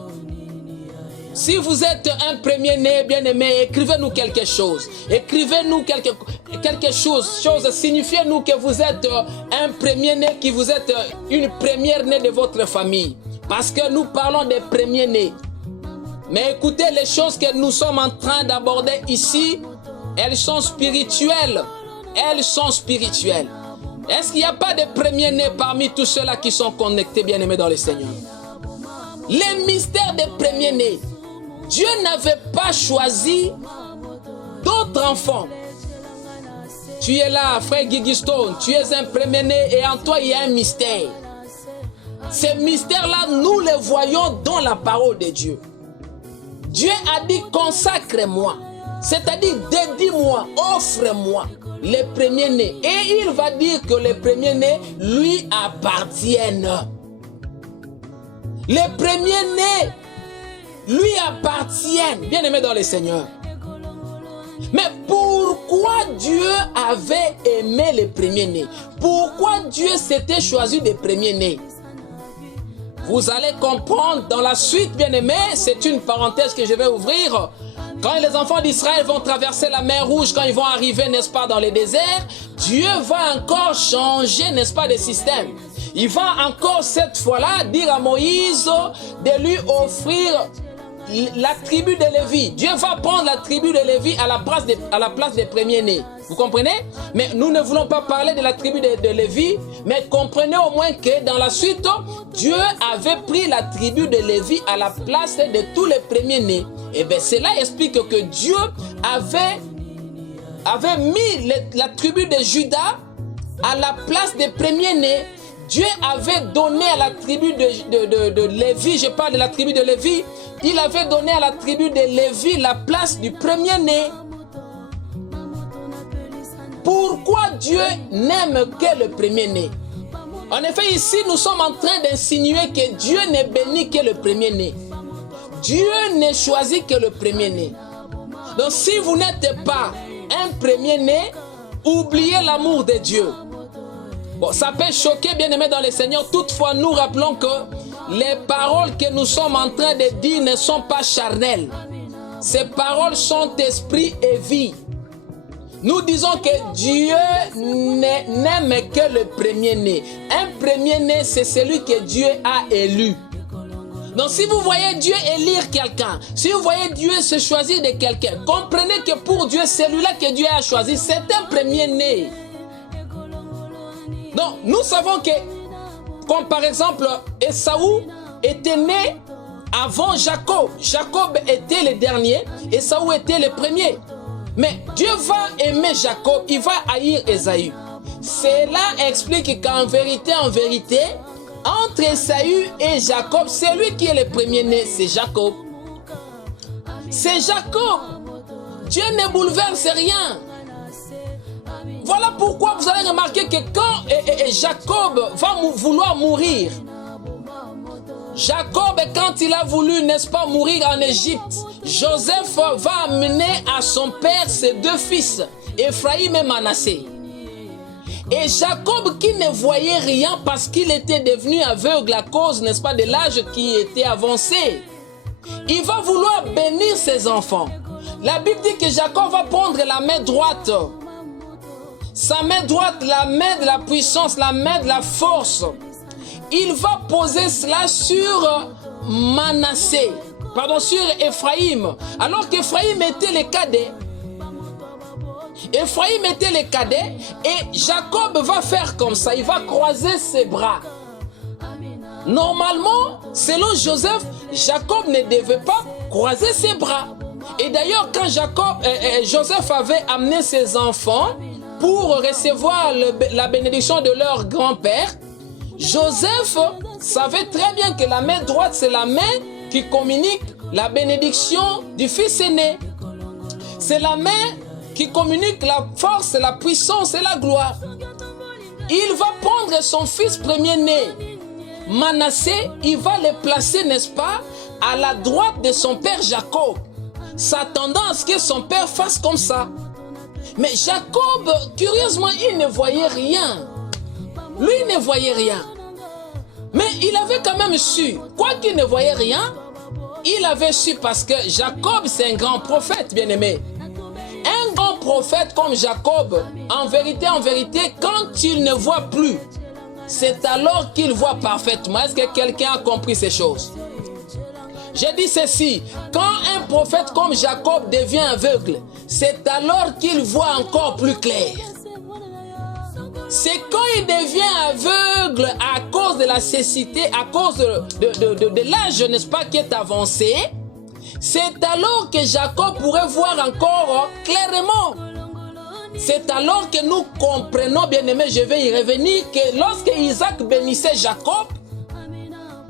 Si vous êtes un premier-né, bien-aimé, écrivez-nous quelque chose. Écrivez-nous quelque chose. Signifiez-nous que vous êtes un premier-né, que vous êtes une première-née de votre famille. Parce que nous parlons des premiers-nés. Mais écoutez, les choses que nous sommes en train d'aborder ici, elles sont spirituelles. Elles sont spirituelles. Est-ce qu'il n'y a pas de premiers-nés parmi tous ceux-là qui sont connectés, bien-aimés dans le Seigneur? Les mystères des premiers-nés. Dieu n'avait pas choisi d'autres enfants. Tu es là, frère Gigi Stone, tu es un premier-né et en toi il y a un mystère. Ces mystères-là, nous les voyons dans la parole de Dieu. Dieu a dit consacre-moi, c'est-à-dire dédie-moi, offre-moi les premiers-nés. Et il va dire que les premiers-nés lui appartiennent. Les premiers-nés lui appartiennent, bien aimé dans le Seigneur. Mais pourquoi Dieu avait aimé les premiers-nés? Pourquoi Dieu s'était choisi des premiers-nés? Vous allez comprendre dans la suite, bien-aimés, c'est une parenthèse que je vais ouvrir. Quand les enfants d'Israël vont traverser la mer Rouge, quand ils vont arriver, n'est-ce pas, dans le désert, Dieu va encore changer, n'est-ce pas, de système. Il va encore cette fois-là dire à Moïse de lui offrir la tribu de Lévi. Dieu va prendre la tribu de Lévi à la place des premiers-nés. Vous comprenez? Mais nous ne voulons pas parler de la tribu de Lévi, mais comprenez au moins que dans la suite, Dieu avait pris la tribu de Lévi à la place de tous les premiers-nés. Et bien cela explique que Dieu avait mis la tribu de Juda à la place des premiers-nés. Dieu avait donné à la tribu de Lévi, je parle de la tribu de Lévi, il avait donné à la tribu de Lévi la place du premier-né. Pourquoi Dieu n'aime que le premier-né? En effet, ici, nous sommes en train d'insinuer que Dieu ne bénit que le premier-né. Dieu ne choisit que le premier-né. Donc, si vous n'êtes pas un premier-né, oubliez l'amour de Dieu. Bon, ça peut choquer, bien-aimés dans le Seigneur. Toutefois, nous rappelons que les paroles que nous sommes en train de dire ne sont pas charnelles. Ces paroles sont esprit et vie. Nous disons que Dieu n'aime que le premier-né. Un premier-né, c'est celui que Dieu a élu. Donc si vous voyez Dieu élire quelqu'un, si vous voyez Dieu se choisir de quelqu'un, comprenez que pour Dieu, celui-là que Dieu a choisi, c'est un premier-né. Donc nous savons que, comme par exemple, Ésaü était né avant Jacob. Jacob était le dernier, Ésaü était le premier. Mais Dieu va aimer Jacob, il va haïr Ésaü. Cela explique qu'en vérité, entre Ésaü et Jacob, celui qui est le premier-né, c'est Jacob. C'est Jacob. Dieu ne bouleverse rien. Voilà pourquoi vous allez remarquer que quand Jacob va vouloir mourir, Jacob, quand il a voulu, n'est-ce pas, mourir en Égypte, Joseph va amener à son père ses deux fils, Ephraïm et Manassé. Et Jacob qui ne voyait rien parce qu'il était devenu aveugle à cause, n'est-ce pas, de l'âge qui était avancé, il va vouloir bénir ses enfants. La Bible dit que Jacob va prendre la main droite. Sa main droite, la main de la puissance, la main de la force. Il va poser cela sur Manassé, sur Ephraïm, alors qu'Ephraïm était le cadet. Ephraïm était le cadet et Jacob va faire comme ça, il va croiser ses bras. Normalement, selon Joseph, Jacob ne devait pas croiser ses bras. Et d'ailleurs, quand Joseph avait amené ses enfants pour recevoir la bénédiction de leur grand-père, Joseph savait très bien que la main droite, c'est la main qui communique la bénédiction du fils aîné. C'est la main qui communique la force, la puissance et la gloire. Il va prendre son fils premier-né, Manassé, il va le placer, n'est-ce pas, à la droite de son père Jacob, s'attendant à ce que son père fasse comme ça. Mais Jacob, curieusement, il ne voyait rien. Lui, il ne voyait rien. Mais il avait quand même su, quoi qu'il ne voyait rien, il avait su parce que Jacob, c'est un grand prophète, bien-aimé. Un grand prophète comme Jacob, en vérité, quand il ne voit plus, c'est alors qu'il voit parfaitement. Est-ce que quelqu'un a compris ces choses? J'ai dit ceci, quand un prophète comme Jacob devient aveugle, c'est alors qu'il voit encore plus clair. C'est quand il devient aveugle à cause de la cécité, à cause de l'âge, n'est-ce pas, qui est avancé, c'est alors que Jacob pourrait voir encore clairement. C'est alors que nous comprenons, bien-aimés, je vais y revenir, que lorsque Isaac bénissait Jacob,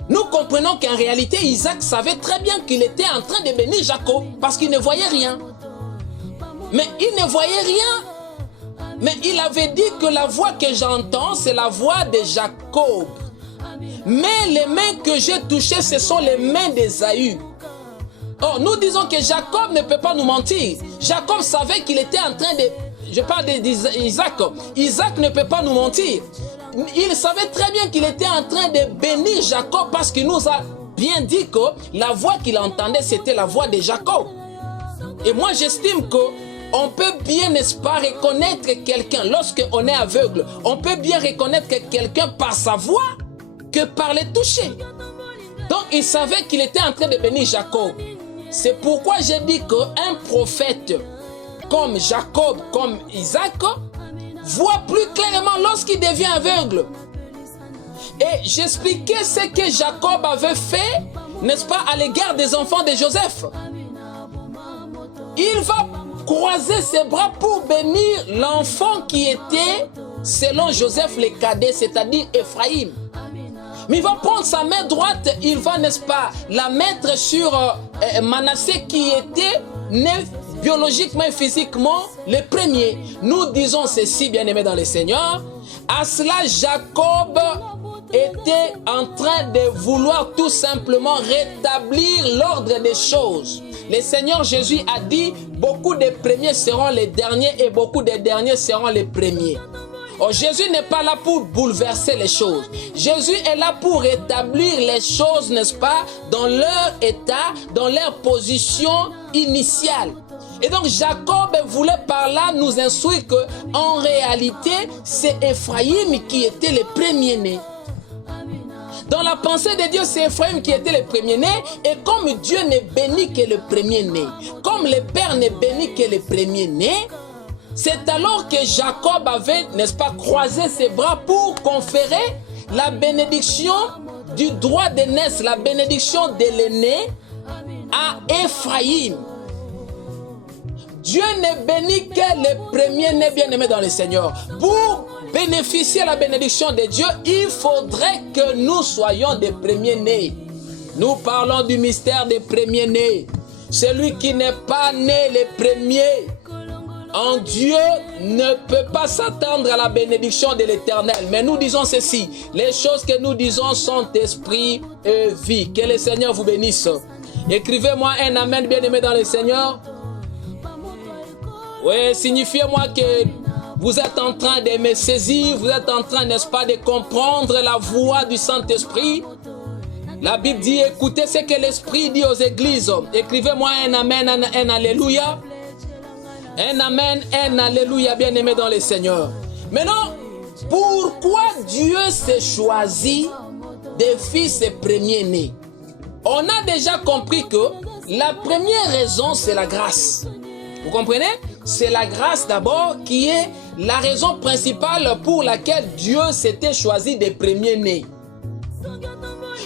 nous comprenons qu'en réalité, Isaac savait très bien qu'il était en train de bénir Jacob parce qu'il ne voyait rien. Mais il ne voyait rien. Mais il avait dit que la voix que j'entends, c'est la voix de Jacob. Mais les mains que j'ai touchées, ce sont les mains d'Ésaü. Or, nous disons que Jacob ne peut pas nous mentir. Jacob savait qu'il était en train de... Je parle d'Isaac. Isaac ne peut pas nous mentir. Il savait très bien qu'il était en train de bénir Jacob parce qu'il nous a bien dit que la voix qu'il entendait, c'était la voix de Jacob. Et moi, j'estime qu'on peut bien, n'est-ce pas, reconnaître quelqu'un lorsqu'on est aveugle. On peut bien reconnaître quelqu'un par sa voix que par les toucher. Donc, il savait qu'il était en train de bénir Jacob. C'est pourquoi j'ai dit qu'un prophète comme Jacob, comme Isaac, voit plus clairement lorsqu'il devient aveugle. Et j'expliquais ce que Jacob avait fait, n'est-ce pas, à l'égard des enfants de Joseph. Il va croiser ses bras pour bénir l'enfant qui était, selon Joseph, le cadet, c'est-à-dire Ephraïm. Mais il va prendre sa main droite, il va, n'est-ce pas, la mettre sur Manassé qui était né biologiquement et physiquement le premier. Nous disons ceci, bien-aimés dans le Seigneur. À cela, Jacob était en train de vouloir tout simplement rétablir l'ordre des choses. Le Seigneur Jésus a dit, beaucoup de premiers seront les derniers et beaucoup de derniers seront les premiers. Oh, Jésus n'est pas là pour bouleverser les choses. Jésus est là pour rétablir les choses, n'est-ce pas, dans leur état, dans leur position initiale. Et donc Jacob voulait par là nous instruire qu'en réalité, c'est Ephraïm qui était le premier-né. Dans la pensée de Dieu, c'est Ephraim qui était le premier-né. Et comme Dieu n'est béni que le premier-né, comme le Père n'est béni que le premier-né, c'est alors que Jacob avait, n'est-ce pas, croisé ses bras pour conférer la bénédiction du droit d'aînesse, la bénédiction de l'aîné à Ephraïm. Dieu n'est béni que les premiers-nés bien-aimés dans le Seigneur. Pour bénéficier de la bénédiction de Dieu, il faudrait que nous soyons des premiers-nés. Nous parlons du mystère des premiers-nés. Celui qui n'est pas né les premiers en Dieu ne peut pas s'attendre à la bénédiction de l'Éternel. Mais nous disons ceci, les choses que nous disons sont esprit et vie. Que le Seigneur vous bénisse. Écrivez-moi un amen bien-aimé dans le Seigneur. Oui, signifiez-moi que vous êtes en train de me saisir, vous êtes en train, n'est-ce pas, de comprendre la voix du Saint-Esprit. La Bible dit, écoutez ce que l'Esprit dit aux églises. Écrivez-moi un amen, un alléluia. Un amen, un alléluia, bien-aimé dans le Seigneur. Maintenant, pourquoi Dieu s'est choisi des fils premiers-nés? On a déjà compris que la première raison, c'est la grâce. Vous comprenez? C'est la grâce d'abord qui est la raison principale pour laquelle Dieu s'était choisi des premiers-nés.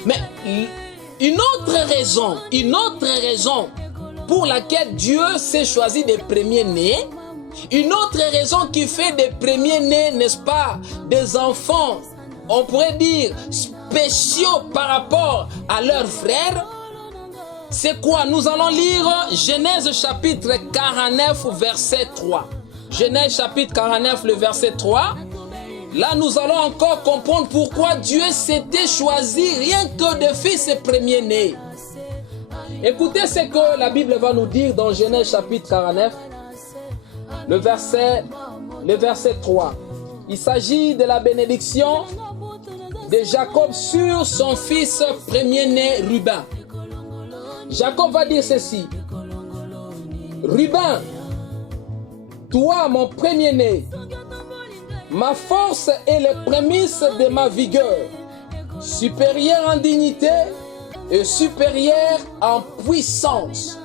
Mais une autre raison pour laquelle Dieu s'est choisi des premiers-nés, une autre raison qui fait des premiers-nés, n'est-ce pas, des enfants, on pourrait dire, spéciaux par rapport à leurs frères, c'est quoi? Nous allons lire Genèse chapitre 49, verset 3. Genèse chapitre 49, le verset 3. Là, nous allons encore comprendre pourquoi Dieu s'était choisi rien que de fils premiers-nés. Écoutez ce que la Bible va nous dire dans Genèse chapitre 49, le verset 3. Il s'agit de la bénédiction de Jacob sur son fils premier-né Ruben. Jacob va dire ceci. Ruben, toi mon premier-né, ma force est les prémices de ma vigueur, supérieure en dignité et supérieure en puissance.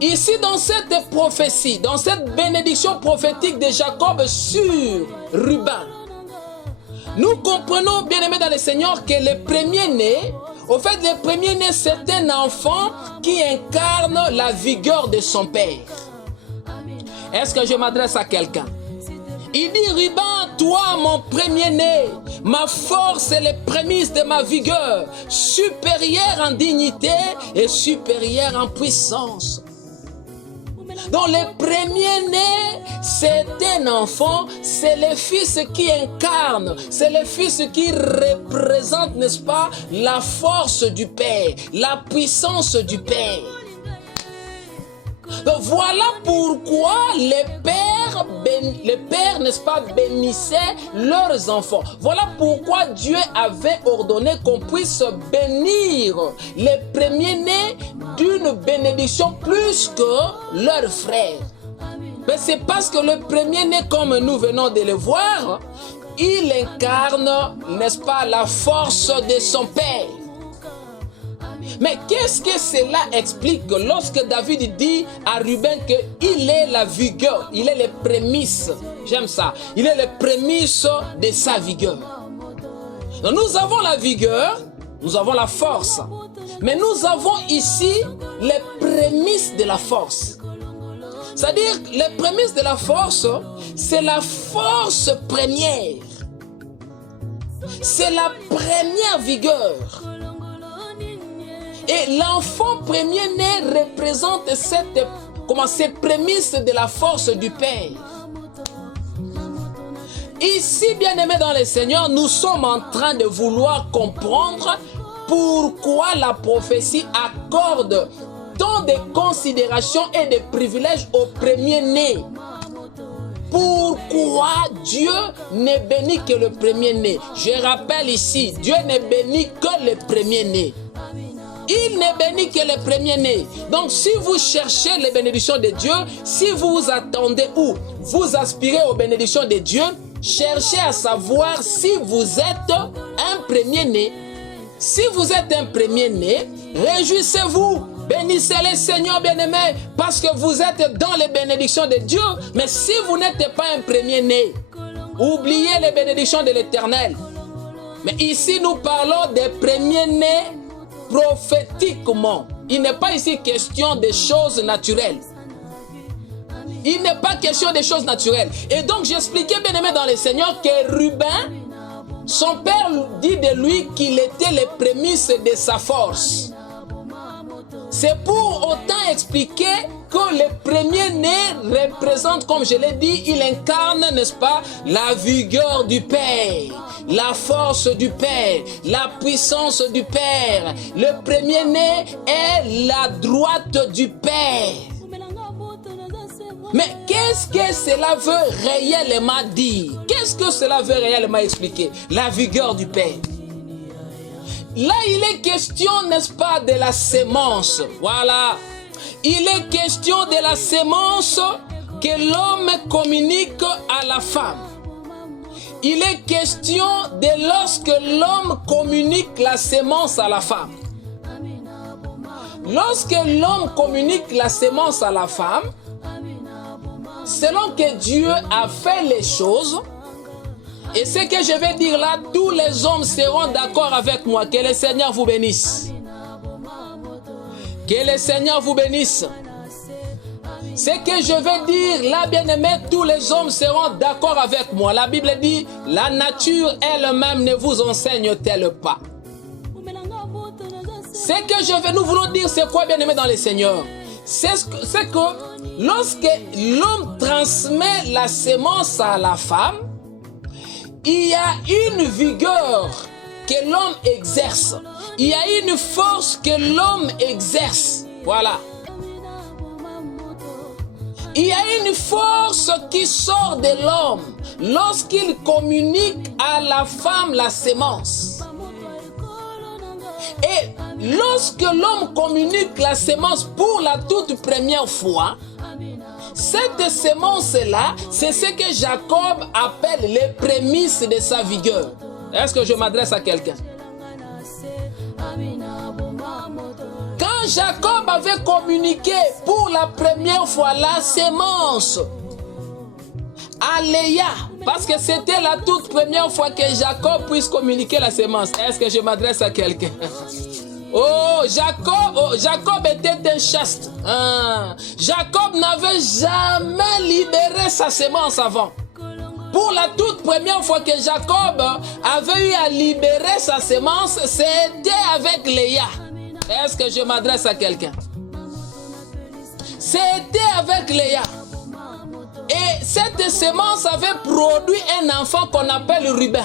Ici, dans cette prophétie, dans cette bénédiction prophétique de Jacob sur Ruben, nous comprenons, bien-aimés dans le Seigneur, que le premier-né, au fait, le premier-né, c'est un enfant qui incarne la vigueur de son père. Est-ce que je m'adresse à quelqu'un? Il dit, Ruben, toi, mon premier-né, ma force est les prémices de ma vigueur, supérieure en dignité et supérieure en puissance. Donc, le premier-né, c'est un enfant, c'est le fils qui incarne, c'est le fils qui représente, n'est-ce pas, la force du Père, la puissance du Père. Donc, voilà pourquoi les pères, n'est-ce pas, bénissaient leurs enfants. Voilà pourquoi Dieu avait ordonné qu'on puisse bénir les premiers-nés d'une bénédiction plus que leurs frères. Mais c'est parce que le premier-né, comme nous venons de le voir, il incarne, n'est-ce pas, la force de son père. Mais qu'est-ce que cela explique lorsque David dit à Ruben qu'il est la vigueur, il est les prémices, j'aime ça, il est les prémices de sa vigueur. Donc nous avons la vigueur, nous avons la force, mais nous avons ici les prémices de la force. C'est-à-dire, les prémices de la force, c'est la force première. C'est la première vigueur. Et l'enfant premier-né représente ces prémices de la force du Père. Ici, bien-aimés dans le Seigneur, nous sommes en train de vouloir comprendre pourquoi la prophétie accorde tant de considérations et de privilèges au premier-né. Pourquoi Dieu n'est béni que le premier-né? Je rappelle ici, Dieu n'est béni que le premier-né. Il n'est béni que les premiers-nés. Donc, si vous cherchez les bénédictions de Dieu, si vous vous attendez ou vous aspirez aux bénédictions de Dieu, cherchez à savoir si vous êtes un premier-né. Si vous êtes un premier-né, réjouissez-vous. Bénissez le Seigneur bien-aimé, parce que vous êtes dans les bénédictions de Dieu. Mais si vous n'êtes pas un premier-né, oubliez les bénédictions de l'Éternel. Mais ici, nous parlons des premiers-nés prophétiquement. Il n'est pas ici question des choses naturelles. Il n'est pas question des choses naturelles. Et donc, j'expliquais bien-aimé dans le Seigneur que Ruben, son père dit de lui qu'il était les prémices de sa force. C'est pour autant expliquer que le premier-né représente, comme je l'ai dit, il incarne, n'est-ce pas, la vigueur du Père, la force du Père, la puissance du Père. Le premier-né est la droite du Père. Mais qu'est-ce que cela veut réellement dire? Qu'est-ce que cela veut réellement expliquer? La vigueur du Père. Là, il est question, n'est-ce pas, de la sémence. Voilà. Il est question de la sémence que l'homme communique à la femme. Il est question de lorsque l'homme communique la sémence à la femme. Lorsque l'homme communique la sémence à la femme, selon que Dieu a fait les choses, et ce que je vais dire là, tous les hommes seront d'accord avec moi. Que le Seigneur vous bénisse. Que le Seigneur vous bénisse. Ce que je vais dire là, bien-aimés, tous les hommes seront d'accord avec moi. La Bible dit, la nature elle-même ne vous enseigne-t-elle pas? Ce que nous voulons dire, c'est quoi, bien-aimés dans le Seigneur? C'est que lorsque l'homme transmet la sémence à la femme, il y a une vigueur que l'homme exerce. Il y a une force que l'homme exerce. Voilà. Il y a une force qui sort de l'homme lorsqu'il communique à la femme la sémence. Et lorsque l'homme communique la sémence pour la toute première fois, cette sémence-là, c'est ce que Jacob appelle les prémices de sa vigueur. Est-ce que je m'adresse à quelqu'un? Quand Jacob avait communiqué pour la première fois la sémence à Léa, parce que c'était la toute première fois que Jacob puisse communiquer la sémence. Est-ce que je m'adresse à quelqu'un? Oh, Jacob était un chaste. Jacob n'avait jamais libéré sa sémence avant. Pour la toute première fois que Jacob avait eu à libérer sa sémence, c'était avec Léa. Est-ce que je m'adresse à quelqu'un? C'était avec Léa. Et cette sémence avait produit un enfant qu'on appelle Ruben.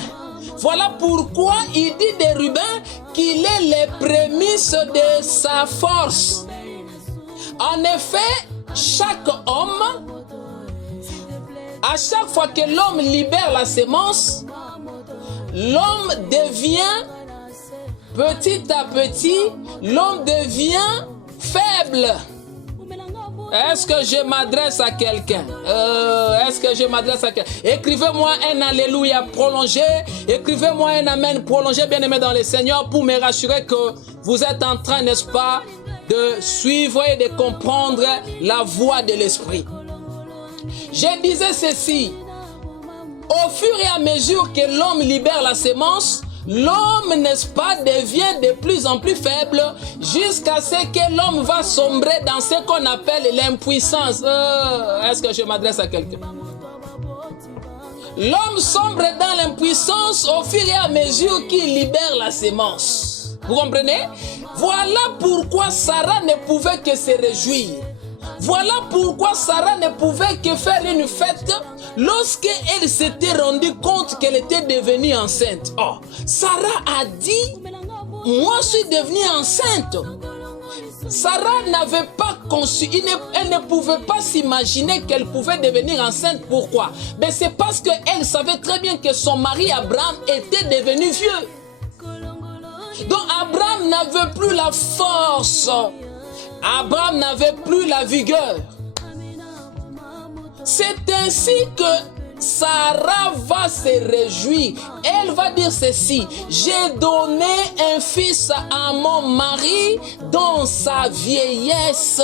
Voilà pourquoi il dit de Ruben qu'il est les prémices de sa force. En effet, chaque homme, à chaque fois que l'homme libère la sémence, l'homme devient, petit à petit, l'homme devient faible. Est-ce que je m'adresse à quelqu'un? Est-ce que je m'adresse à quelqu'un? Écrivez-moi un alléluia prolongé. Écrivez-moi un amen prolongé, bien-aimé dans le Seigneur, pour me rassurer que vous êtes en train, n'est-ce pas, de suivre et de comprendre la voix de l'Esprit. Je disais ceci. Au fur et à mesure que l'homme libère la sémence, l'homme, n'est-ce pas, devient de plus en plus faible jusqu'à ce que l'homme va sombrer dans ce qu'on appelle l'impuissance. Est-ce que je m'adresse à quelqu'un? L'homme sombre dans l'impuissance au fur et à mesure qu'il libère la sémence. Vous comprenez? Voilà pourquoi Sarah ne pouvait que se réjouir. Voilà pourquoi Sarah ne pouvait que faire une fête lorsqu'elle s'était rendue compte qu'elle était devenue enceinte. Oh, Sarah a dit, moi je suis devenue enceinte. Sarah n'avait pas conçu, elle ne pouvait pas s'imaginer qu'elle pouvait devenir enceinte. Pourquoi? Mais c'est parce qu'elle savait très bien que son mari Abraham était devenu vieux. Donc Abraham n'avait plus la force. Abraham n'avait plus la vigueur. C'est ainsi que Sarah va se réjouir. Elle va dire ceci: j'ai donné un fils à mon mari dans sa vieillesse.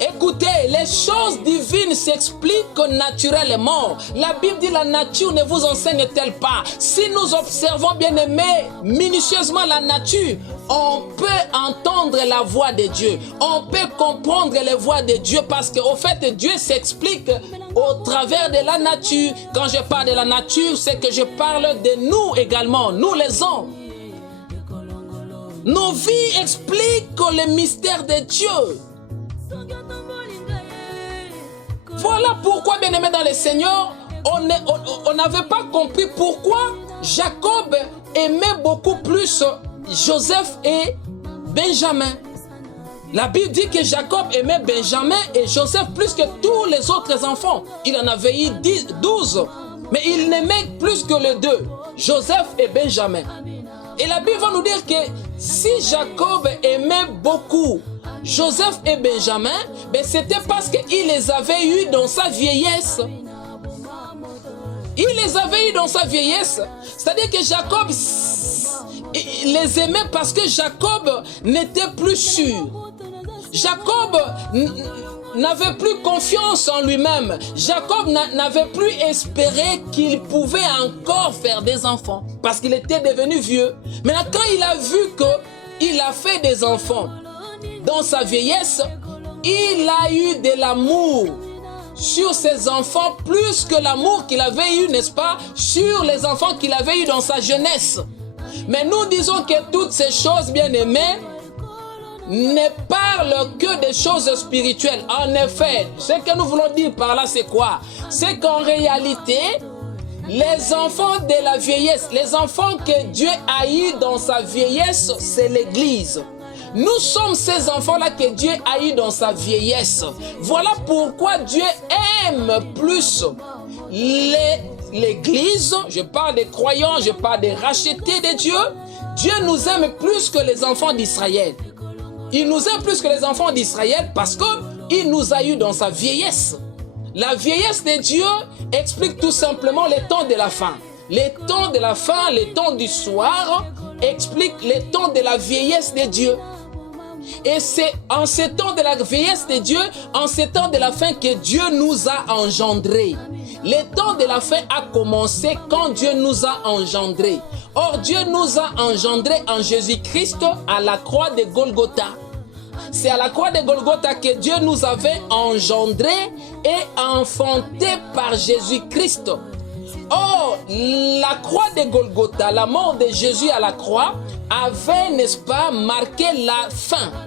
Écoutez, les choses divines s'expliquent naturellement. La Bible dit: la nature ne vous enseigne-t-elle pas? Si nous observons, bien aimés, minutieusement la nature, on peut entendre la voix de Dieu. On peut comprendre les voix de Dieu parce qu'au fait, Dieu s'explique au travers de la nature. Quand je parle de la nature, c'est que je parle de nous également, nous les hommes. Nos vies expliquent les mystères de Dieu. Voilà pourquoi, bien aimé dans le Seigneur, on n'avait pas compris pourquoi Jacob aimait beaucoup plus Joseph et Benjamin. La Bible dit que Jacob aimait Benjamin et Joseph plus que tous les autres enfants. Il en avait eu 12, mais il n'aimait plus que les deux, Joseph et Benjamin. Et la Bible va nous dire que si Jacob aimait beaucoup Joseph et Benjamin, ben c'était parce qu'il les avait eus dans sa vieillesse. Il les avait eus dans sa vieillesse. C'est-à-dire que Jacob les aimait parce que Jacob n'était plus sûr. Jacob n'avait plus confiance en lui-même. Jacob n'avait plus espéré qu'il pouvait encore faire des enfants parce qu'il était devenu vieux. Maintenant, quand il a vu qu'il a fait des enfants dans sa vieillesse, il a eu de l'amour sur ses enfants plus que l'amour qu'il avait eu, n'est-ce pas, sur les enfants qu'il avait eu dans sa jeunesse. Mais nous disons que toutes ces choses, bien aimées, ne parlent que des choses spirituelles. En effet, ce que nous voulons dire par là, c'est quoi? C'est qu'en réalité, les enfants de la vieillesse, les enfants que Dieu a eu dans sa vieillesse, c'est l'Église. Nous sommes ces enfants-là que Dieu a eu dans sa vieillesse. Voilà pourquoi Dieu aime plus l'Église. Je parle des croyants, je parle des rachetés de Dieu. Dieu nous aime plus que les enfants d'Israël. Il nous aime plus que les enfants d'Israël parce qu'il nous a eu dans sa vieillesse. La vieillesse de Dieu explique tout simplement les temps de la fin. Les temps de la fin, les temps du soir expliquent les temps de la vieillesse de Dieu. Et c'est en ces temps de la vieillesse de Dieu, en ces temps de la fin que Dieu nous a engendrés. Les temps de la fin a commencé quand Dieu nous a engendrés. Or, Dieu nous a engendrés en Jésus-Christ à la croix de Golgotha. C'est à la croix de Golgotha que Dieu nous avait engendrés et enfantés par Jésus-Christ. Or, la croix de Golgotha, la mort de Jésus à la croix, avait, n'est-ce pas, marqué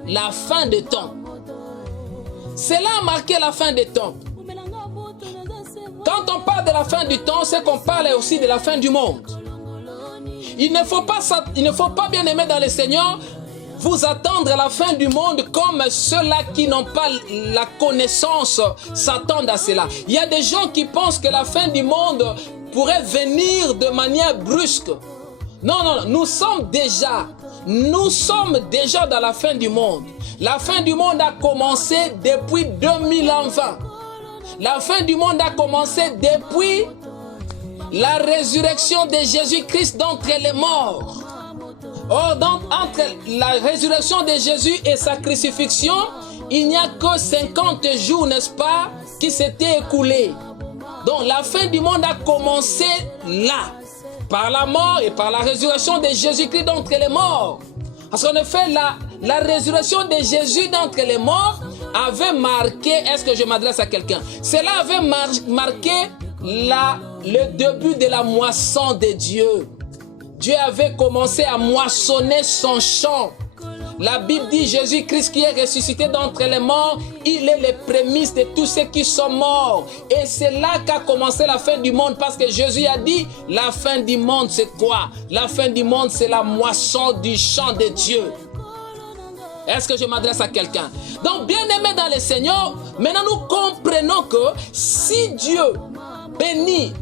la fin des temps. Cela a marqué la fin des temps. Quand on parle de la fin du temps, c'est qu'on parle aussi de la fin du monde. Il ne faut pas, bien aimer dans le Seigneur, vous attendre à la fin du monde comme ceux-là qui n'ont pas la connaissance s'attendent à cela. Il y a des gens qui pensent que la fin du monde pourrait venir de manière brusque. Non, non, nous sommes déjà dans la fin du monde. La fin du monde a commencé depuis 2020. La fin du monde a commencé depuis la résurrection de Jésus-Christ d'entre les morts. Or, entre la résurrection de Jésus et sa crucifixion, il n'y a que 50 jours, n'est-ce pas, qui s'étaient écoulés. Donc, la fin du monde a commencé là, par la mort et par la résurrection de Jésus-Christ d'entre les morts. Parce qu'en effet, la résurrection de Jésus d'entre les morts avait marqué, est-ce que je m'adresse à quelqu'un? Cela avait marqué le début de la moisson de Dieu. Dieu avait commencé à moissonner son champ. La Bible dit Jésus-Christ qui est ressuscité d'entre les morts, il est les prémices de tous ceux qui sont morts. Et c'est là qu'a commencé la fin du monde parce que Jésus a dit la fin du monde c'est quoi? La fin du monde c'est la moisson du champ de Dieu. Est-ce que je m'adresse à quelqu'un? Donc bien aimé dans le Seigneur, maintenant nous comprenons que si Dieu bénit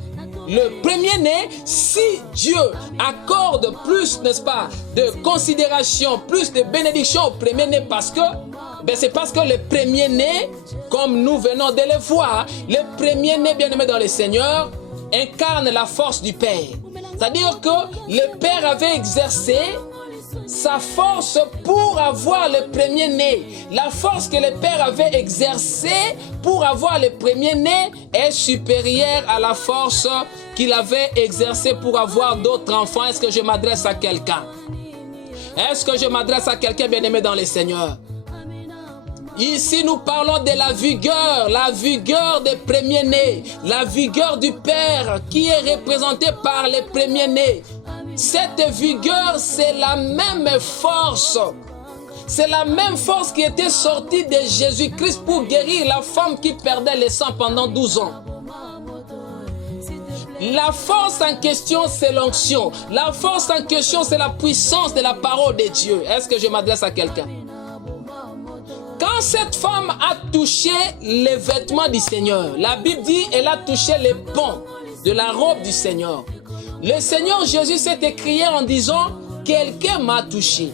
le premier-né, si Dieu accorde plus, n'est-ce pas, de considération, plus de bénédiction au premier-né, parce que, c'est parce que le premier-né, comme nous venons de le voir, le premier-né bien-aimé dans le Seigneur, incarne la force du Père. C'est-à-dire que le Père avait exercé sa force pour avoir le premier-né. La force que le Père avait exercée pour avoir le premier-né est supérieure à la force qu'il avait exercée pour avoir d'autres enfants. Est-ce que je m'adresse à quelqu'un? Est-ce que je m'adresse à quelqu'un bien-aimé dans le Seigneur? Ici, nous parlons de la vigueur des premiers-nés, la vigueur du Père qui est représentée par les premiers-nés. Cette vigueur, c'est la même force. C'est la même force qui était sortie de Jésus-Christ pour guérir la femme qui perdait le sang pendant 12 ans. La force en question, c'est l'onction. La force en question, c'est la puissance de la parole de Dieu. Est-ce que je m'adresse à quelqu'un? Quand cette femme a touché les vêtements du Seigneur, la Bible dit qu'elle a touché les pans de la robe du Seigneur. Le Seigneur Jésus s'est écrié en disant « Quelqu'un m'a touché ».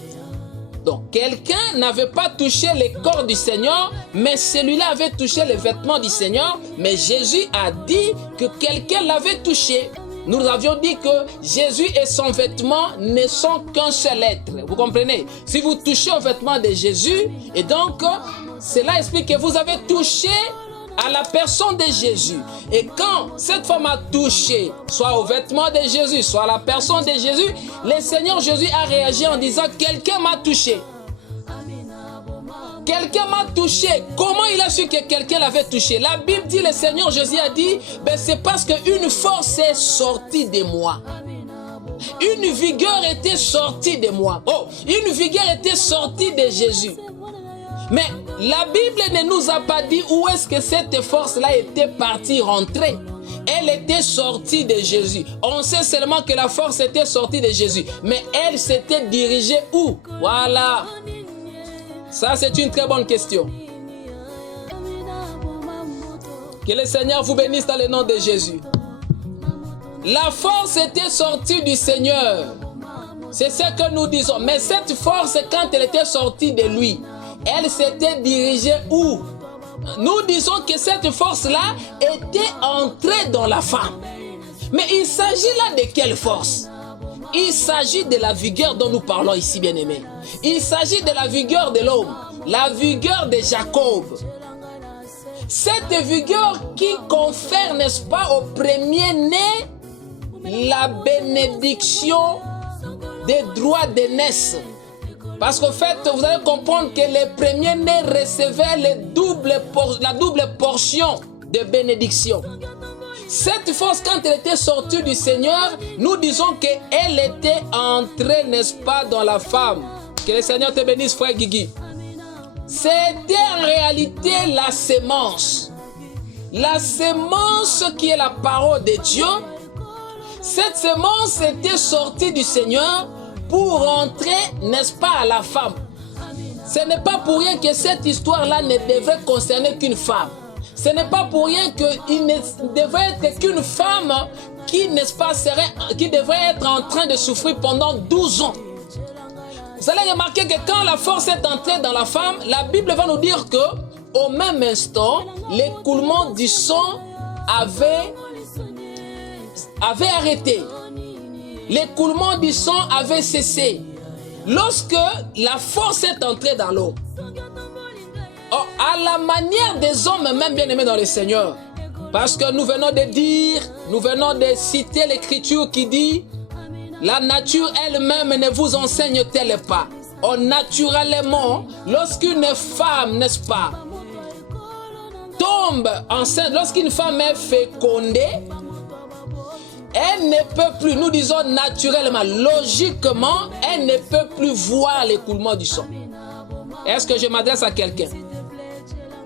Donc, quelqu'un n'avait pas touché le corps du Seigneur, mais celui-là avait touché les vêtements du Seigneur. Mais Jésus a dit que quelqu'un l'avait touché. Nous avions dit que Jésus et son vêtement ne sont qu'un seul être. Vous comprenez? Si vous touchez au vêtement de Jésus, et donc, cela explique que vous avez touché à la personne de Jésus. Et quand cette femme a touché, soit au vêtement de Jésus, soit à la personne de Jésus, le Seigneur Jésus a réagi en disant « Quelqu'un m'a touché ». Quelqu'un m'a touché. Comment il a su que quelqu'un l'avait touché? La Bible dit, le Seigneur Jésus a dit, c'est parce qu'une force est sortie de moi. Une vigueur était sortie de moi. Oh, une vigueur était sortie de Jésus. Mais la Bible ne nous a pas dit où est-ce que cette force-là était partie rentrer. Elle était sortie de Jésus. On sait seulement que la force était sortie de Jésus. Mais elle s'était dirigée où? Voilà. Ça, c'est une très bonne question. Que le Seigneur vous bénisse dans le nom de Jésus. La force était sortie du Seigneur. C'est ce que nous disons. Mais cette force, quand elle était sortie de lui, elle s'était dirigée où? Nous disons que cette force-là était entrée dans la femme. Mais il s'agit là de quelle force? Il s'agit de la vigueur dont nous parlons ici, bien-aimés. Il s'agit de la vigueur de l'homme, la vigueur de Jacob. Cette vigueur qui confère, n'est-ce pas, au premier-né la bénédiction des droits d'aînesse. Parce qu'en fait, vous allez comprendre que les premiers-nés recevaient la double portion de bénédiction. Cette force, quand elle était sortie du Seigneur, nous disons qu'elle était entrée, n'est-ce pas, dans la femme. Que le Seigneur te bénisse, frère Guigui. C'était en réalité la sémence. La sémence qui est la parole de Dieu. Cette sémence était sortie du Seigneur pour entrer, n'est-ce pas, à la femme. Ce n'est pas pour rien que cette histoire-là ne devrait concerner qu'une femme. Ce n'est pas pour rien qu'il ne devrait être qu'une femme qui, n'est-ce pas, qui devrait être en train de souffrir pendant 12 ans. Vous allez remarquer que quand la force est entrée dans la femme, la Bible va nous dire que au même instant, l'écoulement du sang avait arrêté. L'écoulement du sang avait cessé. Lorsque la force est entrée dans l'eau, à la manière des hommes même bien-aimés dans le Seigneur, parce que nous venons de citer l'écriture qui dit la nature elle-même ne vous enseigne-t-elle pas? Naturellement, lorsqu'une femme, n'est-ce pas, tombe enceinte, lorsqu'une femme est fécondée, elle ne peut plus, nous disons naturellement, logiquement, elle ne peut plus voir l'écoulement du sang. Est-ce que je m'adresse à quelqu'un?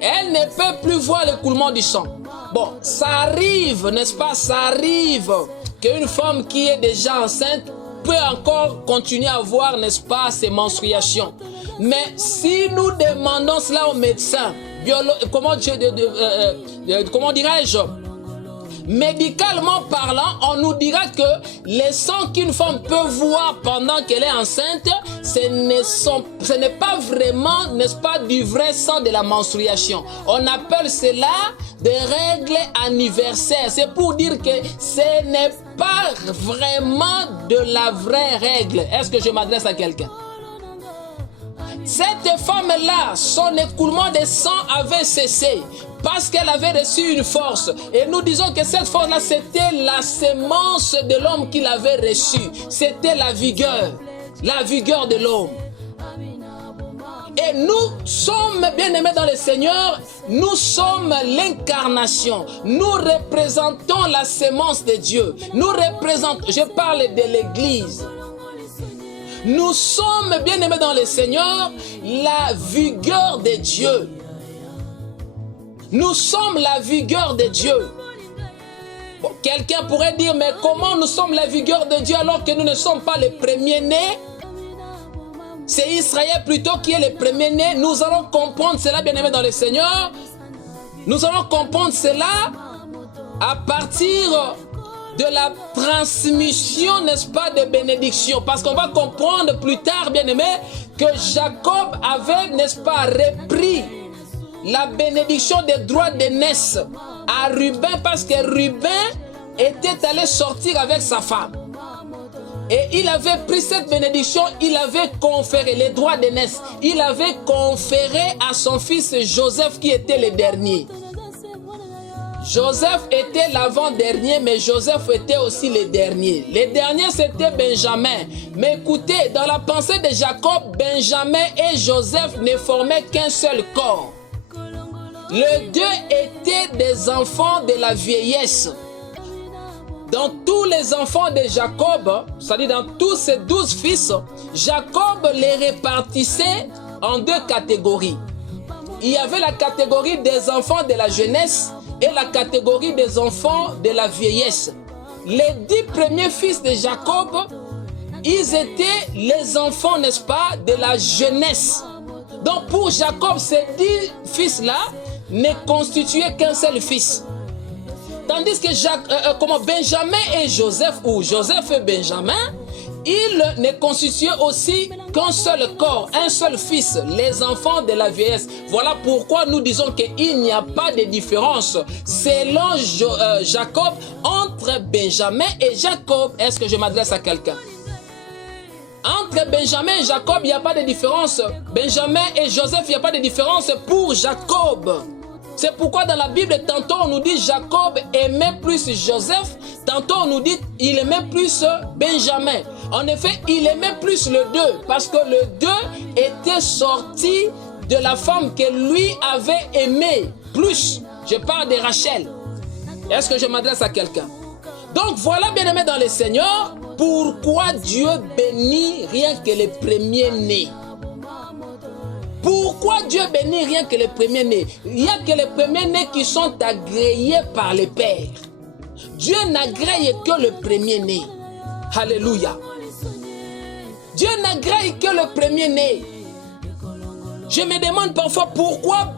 Elle ne peut plus voir l'écoulement du sang. Bon, ça arrive, n'est-ce pas? Ça arrive qu'une femme qui est déjà enceinte peut encore continuer à voir, n'est-ce pas, ses menstruations. Mais si nous demandons cela au médecin, comment dirais-je, médicalement parlant, on nous dira que les sangs qu'une femme peut voir pendant qu'elle est enceinte, ce n'est pas vraiment, n'est-ce pas, du vrai sang de la menstruation. On appelle cela des règles anniversaires. C'est pour dire que ce n'est pas vraiment de la vraie règle. Est-ce que je m'adresse à quelqu'un? Cette femme-là, son écoulement de sang avait cessé parce qu'elle avait reçu une force. Et nous disons que cette force-là, c'était la sémence de l'homme qu'il avait reçue. C'était la vigueur de l'homme. Et nous sommes bien-aimés dans le Seigneur, nous sommes l'incarnation. Nous représentons la sémence de Dieu. Nous représentons, je parle de l'Église. Nous sommes bien-aimés dans le Seigneur, la vigueur de Dieu. Nous sommes la vigueur de Dieu. Bon, quelqu'un pourrait dire, mais comment nous sommes la vigueur de Dieu alors que nous ne sommes pas les premiers-nés? C'est Israël plutôt qui est le premier-né. Nous allons comprendre cela, bien-aimés dans le Seigneur. Nous allons comprendre cela à partir de la transmission, n'est-ce pas, de bénédiction. Parce qu'on va comprendre plus tard, bien-aimés, que Jacob avait, n'est-ce pas, repris la bénédiction des droits d'aînesse à Ruben parce que Ruben était allé sortir avec sa femme. Et il avait pris cette bénédiction, il avait conféré les droits d'aînesse. Il avait conféré à son fils Joseph qui était le dernier. Joseph était l'avant-dernier, mais Joseph était aussi le dernier. Le dernier, c'était Benjamin. Mais écoutez, dans la pensée de Jacob, Benjamin et Joseph ne formaient qu'un seul corps. Les deux étaient des enfants de la vieillesse. Dans tous les enfants de Jacob, c'est-à-dire dans tous ses 12 fils, Jacob les répartissait en deux catégories. Il y avait la catégorie des enfants de la jeunesse et la catégorie des enfants de la vieillesse. Les 10 premiers fils de Jacob, ils étaient les enfants, n'est-ce pas, de la jeunesse. Donc pour Jacob, ces 10 fils-là ne constituaient qu'un seul fils. Tandis que Benjamin et Joseph, ou Joseph et Benjamin, ils ne constituaient aussi qu'un seul corps, un seul fils, les enfants de la vieillesse. Voilà pourquoi nous disons qu'il n'y a pas de différence selon Jacob entre Benjamin et Jacob. Est-ce que je m'adresse à quelqu'un? Entre Benjamin et Jacob, il n'y a pas de différence. Benjamin et Joseph, il n'y a pas de différence pour Jacob. C'est pourquoi dans la Bible, tantôt on nous dit Jacob aimait plus Joseph, tantôt on nous dit il aimait plus Benjamin. En effet, il aimait plus le 2 parce que le 2 était sorti de la femme que lui avait aimée plus. Je parle de Rachel. Est-ce que je m'adresse à quelqu'un? Donc voilà, bien-aimés dans le Seigneur, pourquoi Dieu bénit rien que les premiers-nés. Pourquoi Dieu bénit rien que les premiers-nés? Il n'y a que les premiers-nés qui sont agréés par le Père. Dieu n'agrée que le premier-né. Alléluia. Dieu n'agrée que le premier-né. Je me demande parfois pourquoi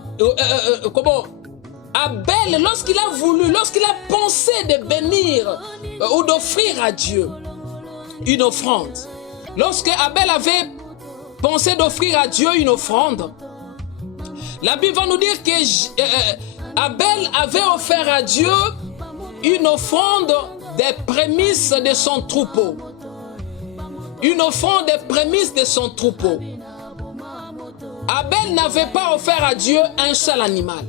Abel, lorsqu'il a voulu, lorsqu'il a pensé de bénir ou d'offrir à Dieu une offrande, lorsque Abel avait pensé d'offrir à Dieu une offrande, la Bible va nous dire que Abel avait offert à Dieu une offrande des prémices de son troupeau. Une offrande des prémices de son troupeau. Abel n'avait pas offert à Dieu un seul animal.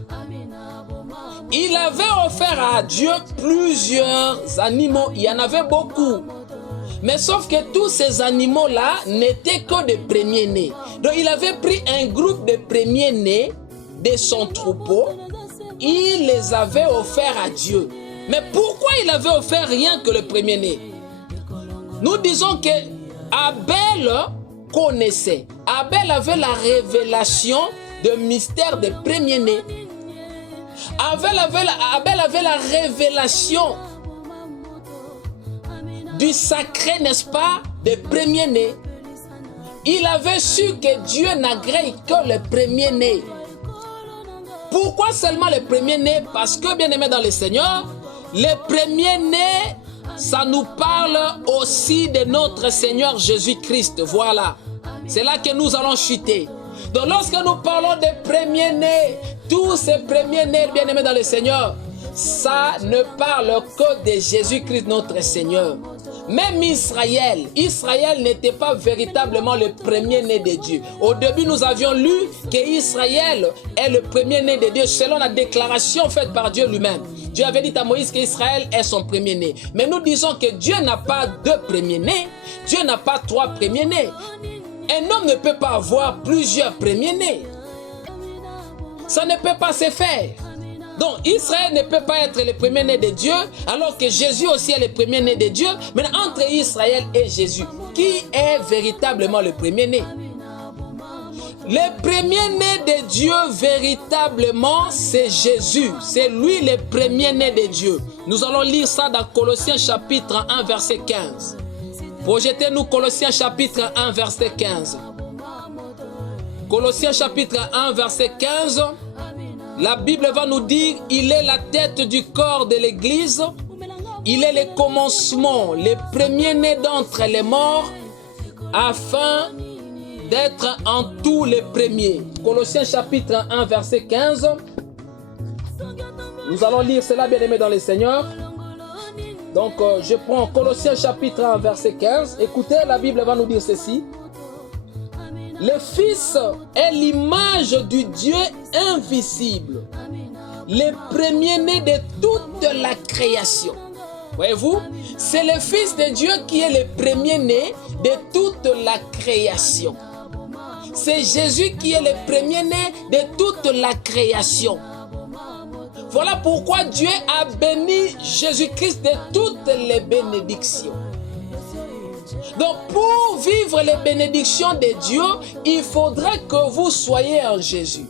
Il avait offert à Dieu plusieurs animaux. Il y en avait beaucoup. Mais sauf que tous ces animaux-là n'étaient que des premiers-nés. Donc il avait pris un groupe de premiers-nés de son troupeau. Il les avait offerts à Dieu. Mais pourquoi il avait offert rien que le premier-né? Nous disons que Abel connaissait. Abel avait la révélation de mystère des premiers-nés. Abel avait la révélation du sacré, n'est-ce pas, des premiers-nés. Il avait su que Dieu n'agrée que le premier-né. Pourquoi seulement le premier-né? Parce que, bien-aimé dans le Seigneur, Les premiers-nés, ça nous parle aussi de notre Seigneur Jésus-Christ. Voilà. C'est là que nous allons chuter. Donc lorsque nous parlons des premiers-nés, tous ces premiers-nés bien-aimés dans le Seigneur, ça ne parle que de Jésus-Christ notre Seigneur. Même Israël n'était pas véritablement le premier-né de Dieu. Au début, nous avions lu qu'Israël est le premier-né de Dieu selon la déclaration faite par Dieu lui-même. Dieu avait dit à Moïse qu'Israël est son premier-né. Mais nous disons que Dieu n'a pas deux premiers-nés. Dieu n'a pas trois premiers-nés. Un homme ne peut pas avoir plusieurs premiers-nés. Ça ne peut pas se faire. Donc Israël ne peut pas être le premier-né de Dieu, alors que Jésus aussi est le premier-né de Dieu. Mais entre Israël et Jésus, qui est véritablement le premier-né? Le premier-né de Dieu véritablement, c'est Jésus. C'est lui le premier-né de Dieu. Nous allons lire ça dans Colossiens chapitre 1 verset 15. Projetez-nous Colossiens chapitre 1 verset 15. Colossiens chapitre 1 verset 15. La Bible va nous dire, il est la tête du corps de l'Église, il est le commencement, le premier-né d'entre les morts, afin d'être en tout les premiers. Colossiens chapitre 1 verset 15. Nous allons lire cela, bien-aimés dans le Seigneur. Donc je prends Colossiens chapitre 1 verset 15. Écoutez, la Bible va nous dire ceci. Le Fils est l'image du Dieu invisible, le premier-né de toute la création. Voyez-vous, c'est le Fils de Dieu qui est le premier-né de toute la création. C'est Jésus qui est le premier-né de toute la création. Voilà pourquoi Dieu a béni Jésus-Christ de toutes les bénédictions. Donc pour vivre les bénédictions de Dieu, il faudrait que vous soyez en Jésus.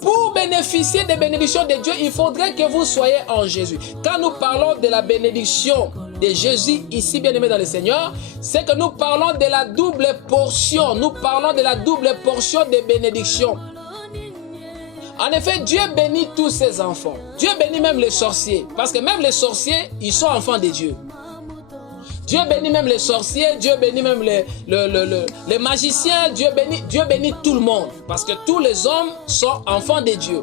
Pour bénéficier des bénédictions de Dieu, il faudrait que vous soyez en Jésus. Quand nous parlons de la bénédiction de Jésus ici, bien-aimé dans le Seigneur, c'est que nous parlons de la double portion. Nous parlons de la double portion des bénédictions. En effet, Dieu bénit tous ses enfants. Dieu bénit même les sorciers. Parce que même les sorciers, ils sont enfants de Dieu. Dieu bénit même les sorciers, Dieu bénit même les magiciens, Dieu bénit tout le monde. Parce que tous les hommes sont enfants de Dieu.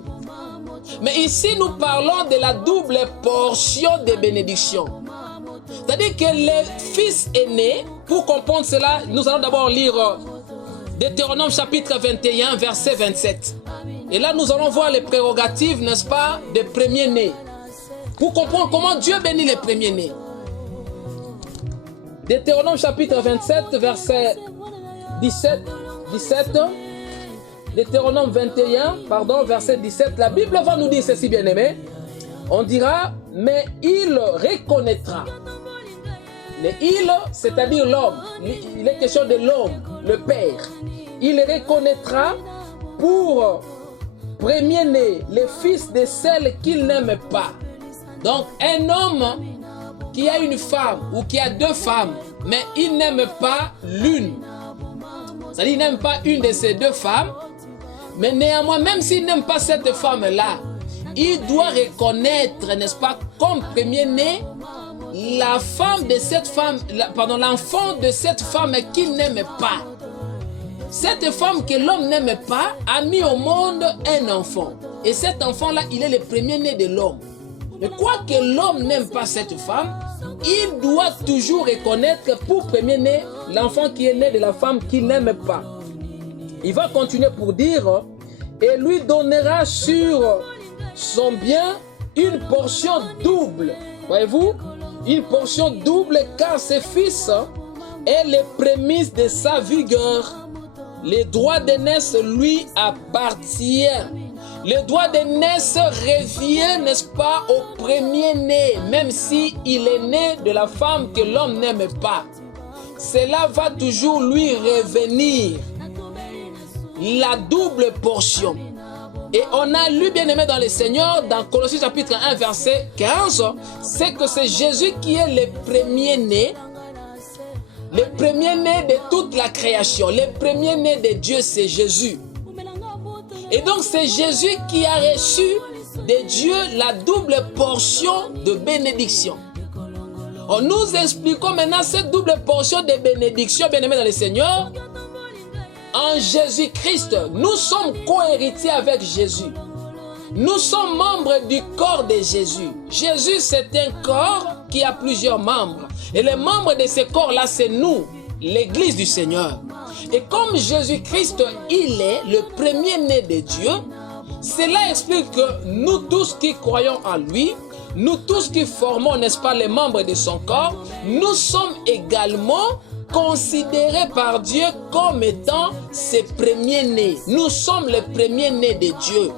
Mais ici, nous parlons de la double portion des bénédictions. C'est-à-dire que le Fils est né. Pour comprendre cela, nous allons d'abord lire Deutéronome chapitre 21, verset 27. Et là, nous allons voir les prérogatives, n'est-ce pas, des premiers-nés. Pour comprendre comment Dieu bénit les premiers-nés. Deutéronome chapitre 27, verset 17. Deutéronome 21, verset 17. La Bible va nous dire ceci, bien-aimé. On dira, mais il reconnaîtra. Le il, c'est-à-dire l'homme. Il est question de l'homme, le Père. Il reconnaîtra pour premier-né le fils de celle qu'il n'aime pas. Donc, un homme qui a une femme ou qui a deux femmes, mais il n'aime pas l'une. C'est-à-dire, il n'aime pas une de ces deux femmes, mais néanmoins, même s'il n'aime pas cette femme-là, il doit reconnaître, n'est-ce pas, comme premier-né, la femme de cette femme, l'enfant de cette femme qu'il n'aime pas. Cette femme que l'homme n'aime pas a mis au monde un enfant. Et cet enfant-là, il est le premier-né de l'homme. Mais quoi que l'homme n'aime pas cette femme, il doit toujours reconnaître pour premier-né l'enfant qui est né de la femme qu'il n'aime pas. Il va continuer pour dire, et lui donnera sur son bien une portion double. Voyez-vous, une portion double car ses fils est les prémices de sa vigueur. Les droits d'aînesse lui appartiennent. Le droit d'aînesse revient, n'est-ce pas, au premier-né, même si il est né de la femme que l'homme n'aime pas. Cela va toujours lui revenir. La double portion. Et on a lu, bien-aimé dans le Seigneur, dans Colossiens chapitre 1, verset 15, c'est que c'est Jésus qui est le premier-né. Le premier-né de toute la création. Le premier-né de Dieu, c'est Jésus. Et donc, c'est Jésus qui a reçu de Dieu la double portion de bénédiction. Nous expliquons maintenant cette double portion de bénédiction, bien-aimés dans le Seigneur. En Jésus-Christ, nous sommes co-héritiers avec Jésus. Nous sommes membres du corps de Jésus. Jésus, c'est un corps qui a plusieurs membres. Et les membres de ce corps-là, c'est nous, l'Église du Seigneur. Et comme Jésus-Christ, il est le premier-né de Dieu, cela explique que nous tous qui croyons en lui, nous tous qui formons, n'est-ce pas, les membres de son corps, nous sommes également considérés par Dieu comme étant ses premiers-nés. Nous sommes les premiers-nés de Dieu.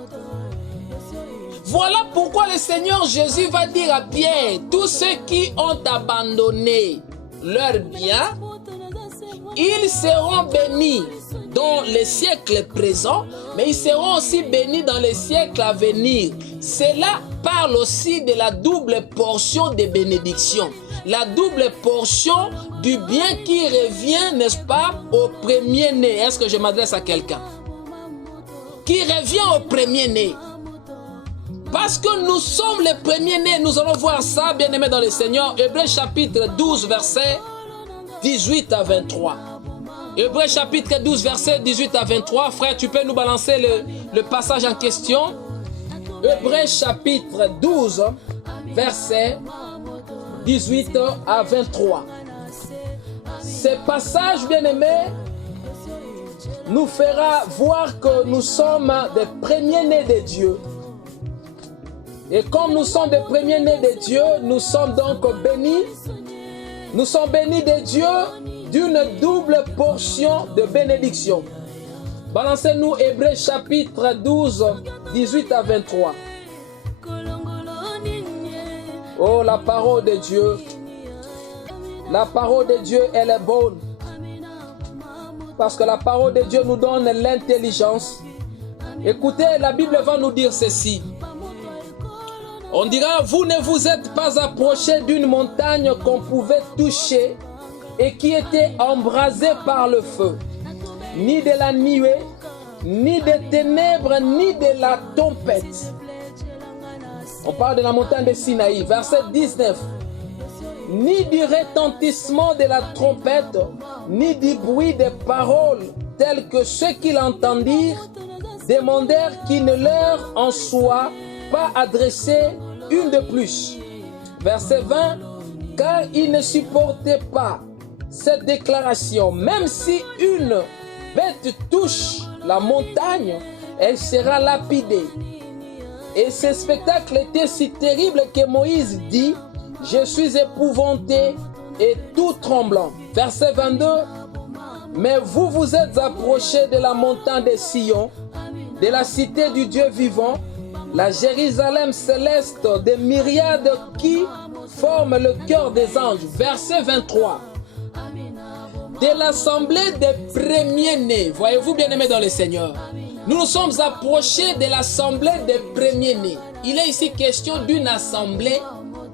Voilà pourquoi le Seigneur Jésus va dire à Pierre, tous ceux qui ont abandonné leurs biens, ils seront bénis dans les siècles présents, mais ils seront aussi bénis dans les siècles à venir. Cela parle aussi de la double portion des bénédictions. La double portion du bien qui revient, n'est-ce pas, au premier-né. Est-ce que je m'adresse à quelqu'un? Qui revient au premier-né. Parce que nous sommes les premiers-nés, nous allons voir ça, bien-aimés dans le Seigneur. Hébreux chapitre 12, verset 18 à 23. Hébreux chapitre 12, verset 18 à 23. Frère, tu peux nous balancer le passage en question? Hébreux chapitre 12, verset 18 à 23. Ce passage, bien-aimé, nous fera voir que nous sommes des premiers-nés de Dieu. Et comme nous sommes des premiers-nés de Dieu, nous sommes donc bénis. Nous sommes bénis de Dieu d'une double portion de bénédiction. Balancez-nous Hébreux chapitre 12, 18 à 23. Oh, la parole de Dieu. La parole de Dieu, elle est bonne. Parce que la parole de Dieu nous donne l'intelligence. Écoutez, la Bible va nous dire ceci. On dira, vous ne vous êtes pas approchés d'une montagne qu'on pouvait toucher et qui était embrasée par le feu, ni de la nuée, ni des ténèbres, ni de la tempête. On parle de la montagne de Sinaï, verset 19. Ni du retentissement de la trompette, ni du bruit des paroles, telles que ceux qui l'entendirent demandèrent qu'il ne leur en soit pas adressé une de plus. Verset 20. Car ils ne supportaient pas cette déclaration. Même si une bête touche la montagne, elle sera lapidée. Et ce spectacle était si terrible que Moïse dit, je suis épouvanté et tout tremblant. Verset 22. Mais vous vous êtes approchés de la montagne de Sion, de la cité du Dieu vivant, la Jérusalem céleste, des myriades qui forment le cœur des anges. Verset 23. De l'assemblée des premiers-nés. Voyez-vous, bien-aimés dans le Seigneur, nous nous sommes approchés de l'assemblée des premiers-nés. Il est ici question d'une assemblée,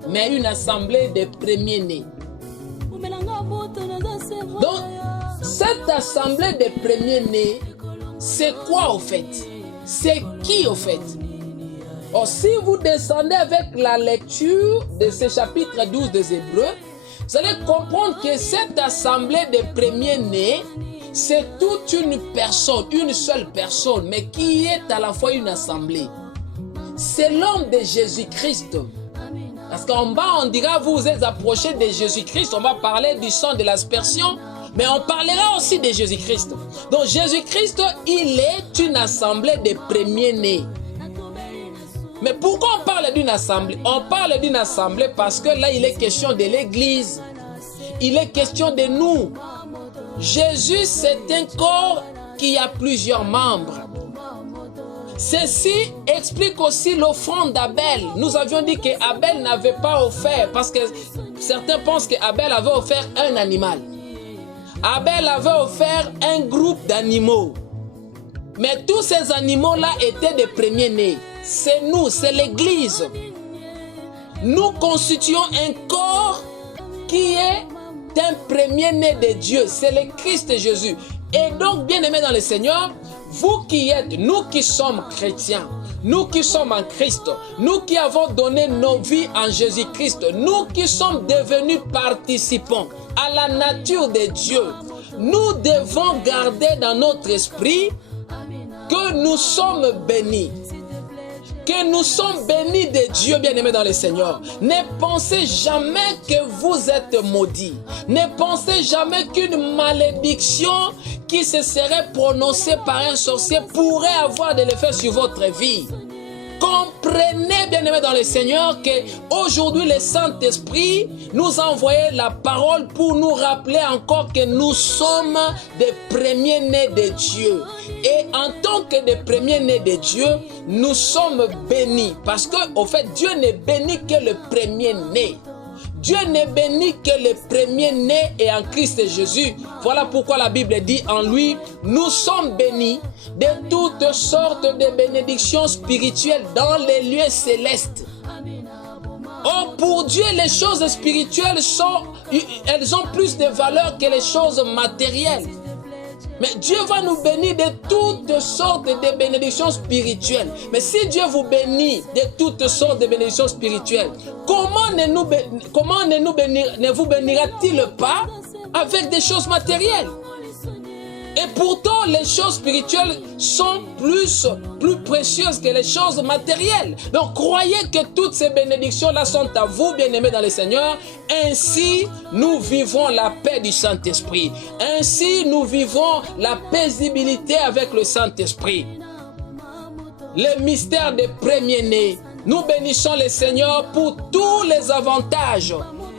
mais une assemblée des premiers-nés. Donc, cette assemblée des premiers-nés, c'est quoi au fait? C'est qui au fait? Or, si vous descendez avec la lecture de ce chapitre 12 des Hébreux, vous allez comprendre que cette assemblée des premiers-nés, c'est toute une personne, une seule personne, mais qui est à la fois une assemblée. C'est l'homme de Jésus-Christ. Parce qu'en bas, on dira, vous vous êtes approchés de Jésus-Christ, on va parler du sang de l'aspersion, mais on parlera aussi de Jésus-Christ. Donc Jésus-Christ, il est une assemblée des premiers-nés. Mais pourquoi on parle d'une assemblée? On parle d'une assemblée parce que là, il est question de l'Église. Il est question de nous. Jésus, c'est un corps qui a plusieurs membres. Ceci explique aussi l'offrande d'Abel. Nous avions dit qu'Abel n'avait pas offert, parce que certains pensent qu'Abel avait offert un animal. Abel avait offert un groupe d'animaux. Mais tous ces animaux-là étaient des premiers-nés. C'est nous, c'est l'Église. Nous constituons un corps qui est un premier-né de Dieu. C'est le Christ Jésus. Et donc, bien-aimés dans le Seigneur, vous qui êtes, nous qui sommes chrétiens, nous qui sommes en Christ, nous qui avons donné nos vies en Jésus-Christ, nous qui sommes devenus participants à la nature de Dieu, nous devons garder dans notre esprit que nous sommes bénis. Que nous sommes bénis de Dieu, bien-aimés dans le Seigneur. Ne pensez jamais que vous êtes maudits. Ne pensez jamais qu'une malédiction qui se serait prononcée par un sorcier pourrait avoir de l'effet sur votre vie. Comprenez, bien-aimés dans le Seigneur, qu'aujourd'hui le Saint-Esprit nous a envoyé la parole pour nous rappeler encore que nous sommes des premiers-nés de Dieu. Et en tant que des premiers-nés de Dieu, nous sommes bénis. Parce qu'au fait, Dieu n'est béni que le premier-né. Dieu n'est béni que le premier-né et en Christ Jésus. Voilà pourquoi la Bible dit en lui, nous sommes bénis de toutes sortes de bénédictions spirituelles dans les lieux célestes. Or, pour Dieu, les choses spirituelles elles ont plus de valeur que les choses matérielles. Mais Dieu va nous bénir de toutes sortes de bénédictions spirituelles. Mais si Dieu vous bénit de toutes sortes de bénédictions spirituelles, comment ne vous bénira-t-il pas avec des choses matérielles? Et pourtant, les choses spirituelles sont plus précieuses que les choses matérielles. Donc, croyez que toutes ces bénédictions-là sont à vous, bien-aimés dans le Seigneur. Ainsi, nous vivons la paix du Saint-Esprit. Ainsi, nous vivons la paisibilité avec le Saint-Esprit. Le mystère des premiers-nés. Nous bénissons le Seigneur pour tous les avantages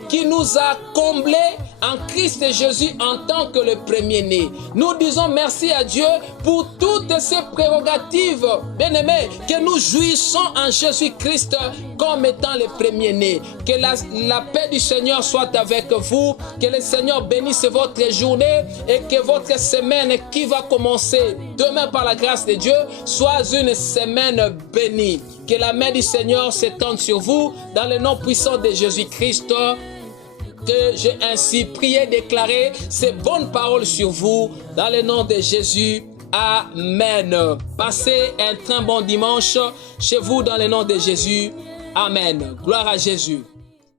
qui nous a comblés en Christ Jésus en tant que le premier-né. Nous disons merci à Dieu pour toutes ces prérogatives, bien-aimés, que nous jouissons en Jésus-Christ comme étant les premiers-nés. Que la paix du Seigneur soit avec vous, que le Seigneur bénisse votre journée et que votre semaine qui va commencer demain par la grâce de Dieu soit une semaine bénie. Que la main du Seigneur s'étende sur vous dans le nom puissant de Jésus-Christ. Que j'ai ainsi prié, déclaré ces bonnes paroles sur vous, dans le nom de Jésus. Amen. Passez un très bon dimanche chez vous dans le nom de Jésus. Amen. Gloire à Jésus.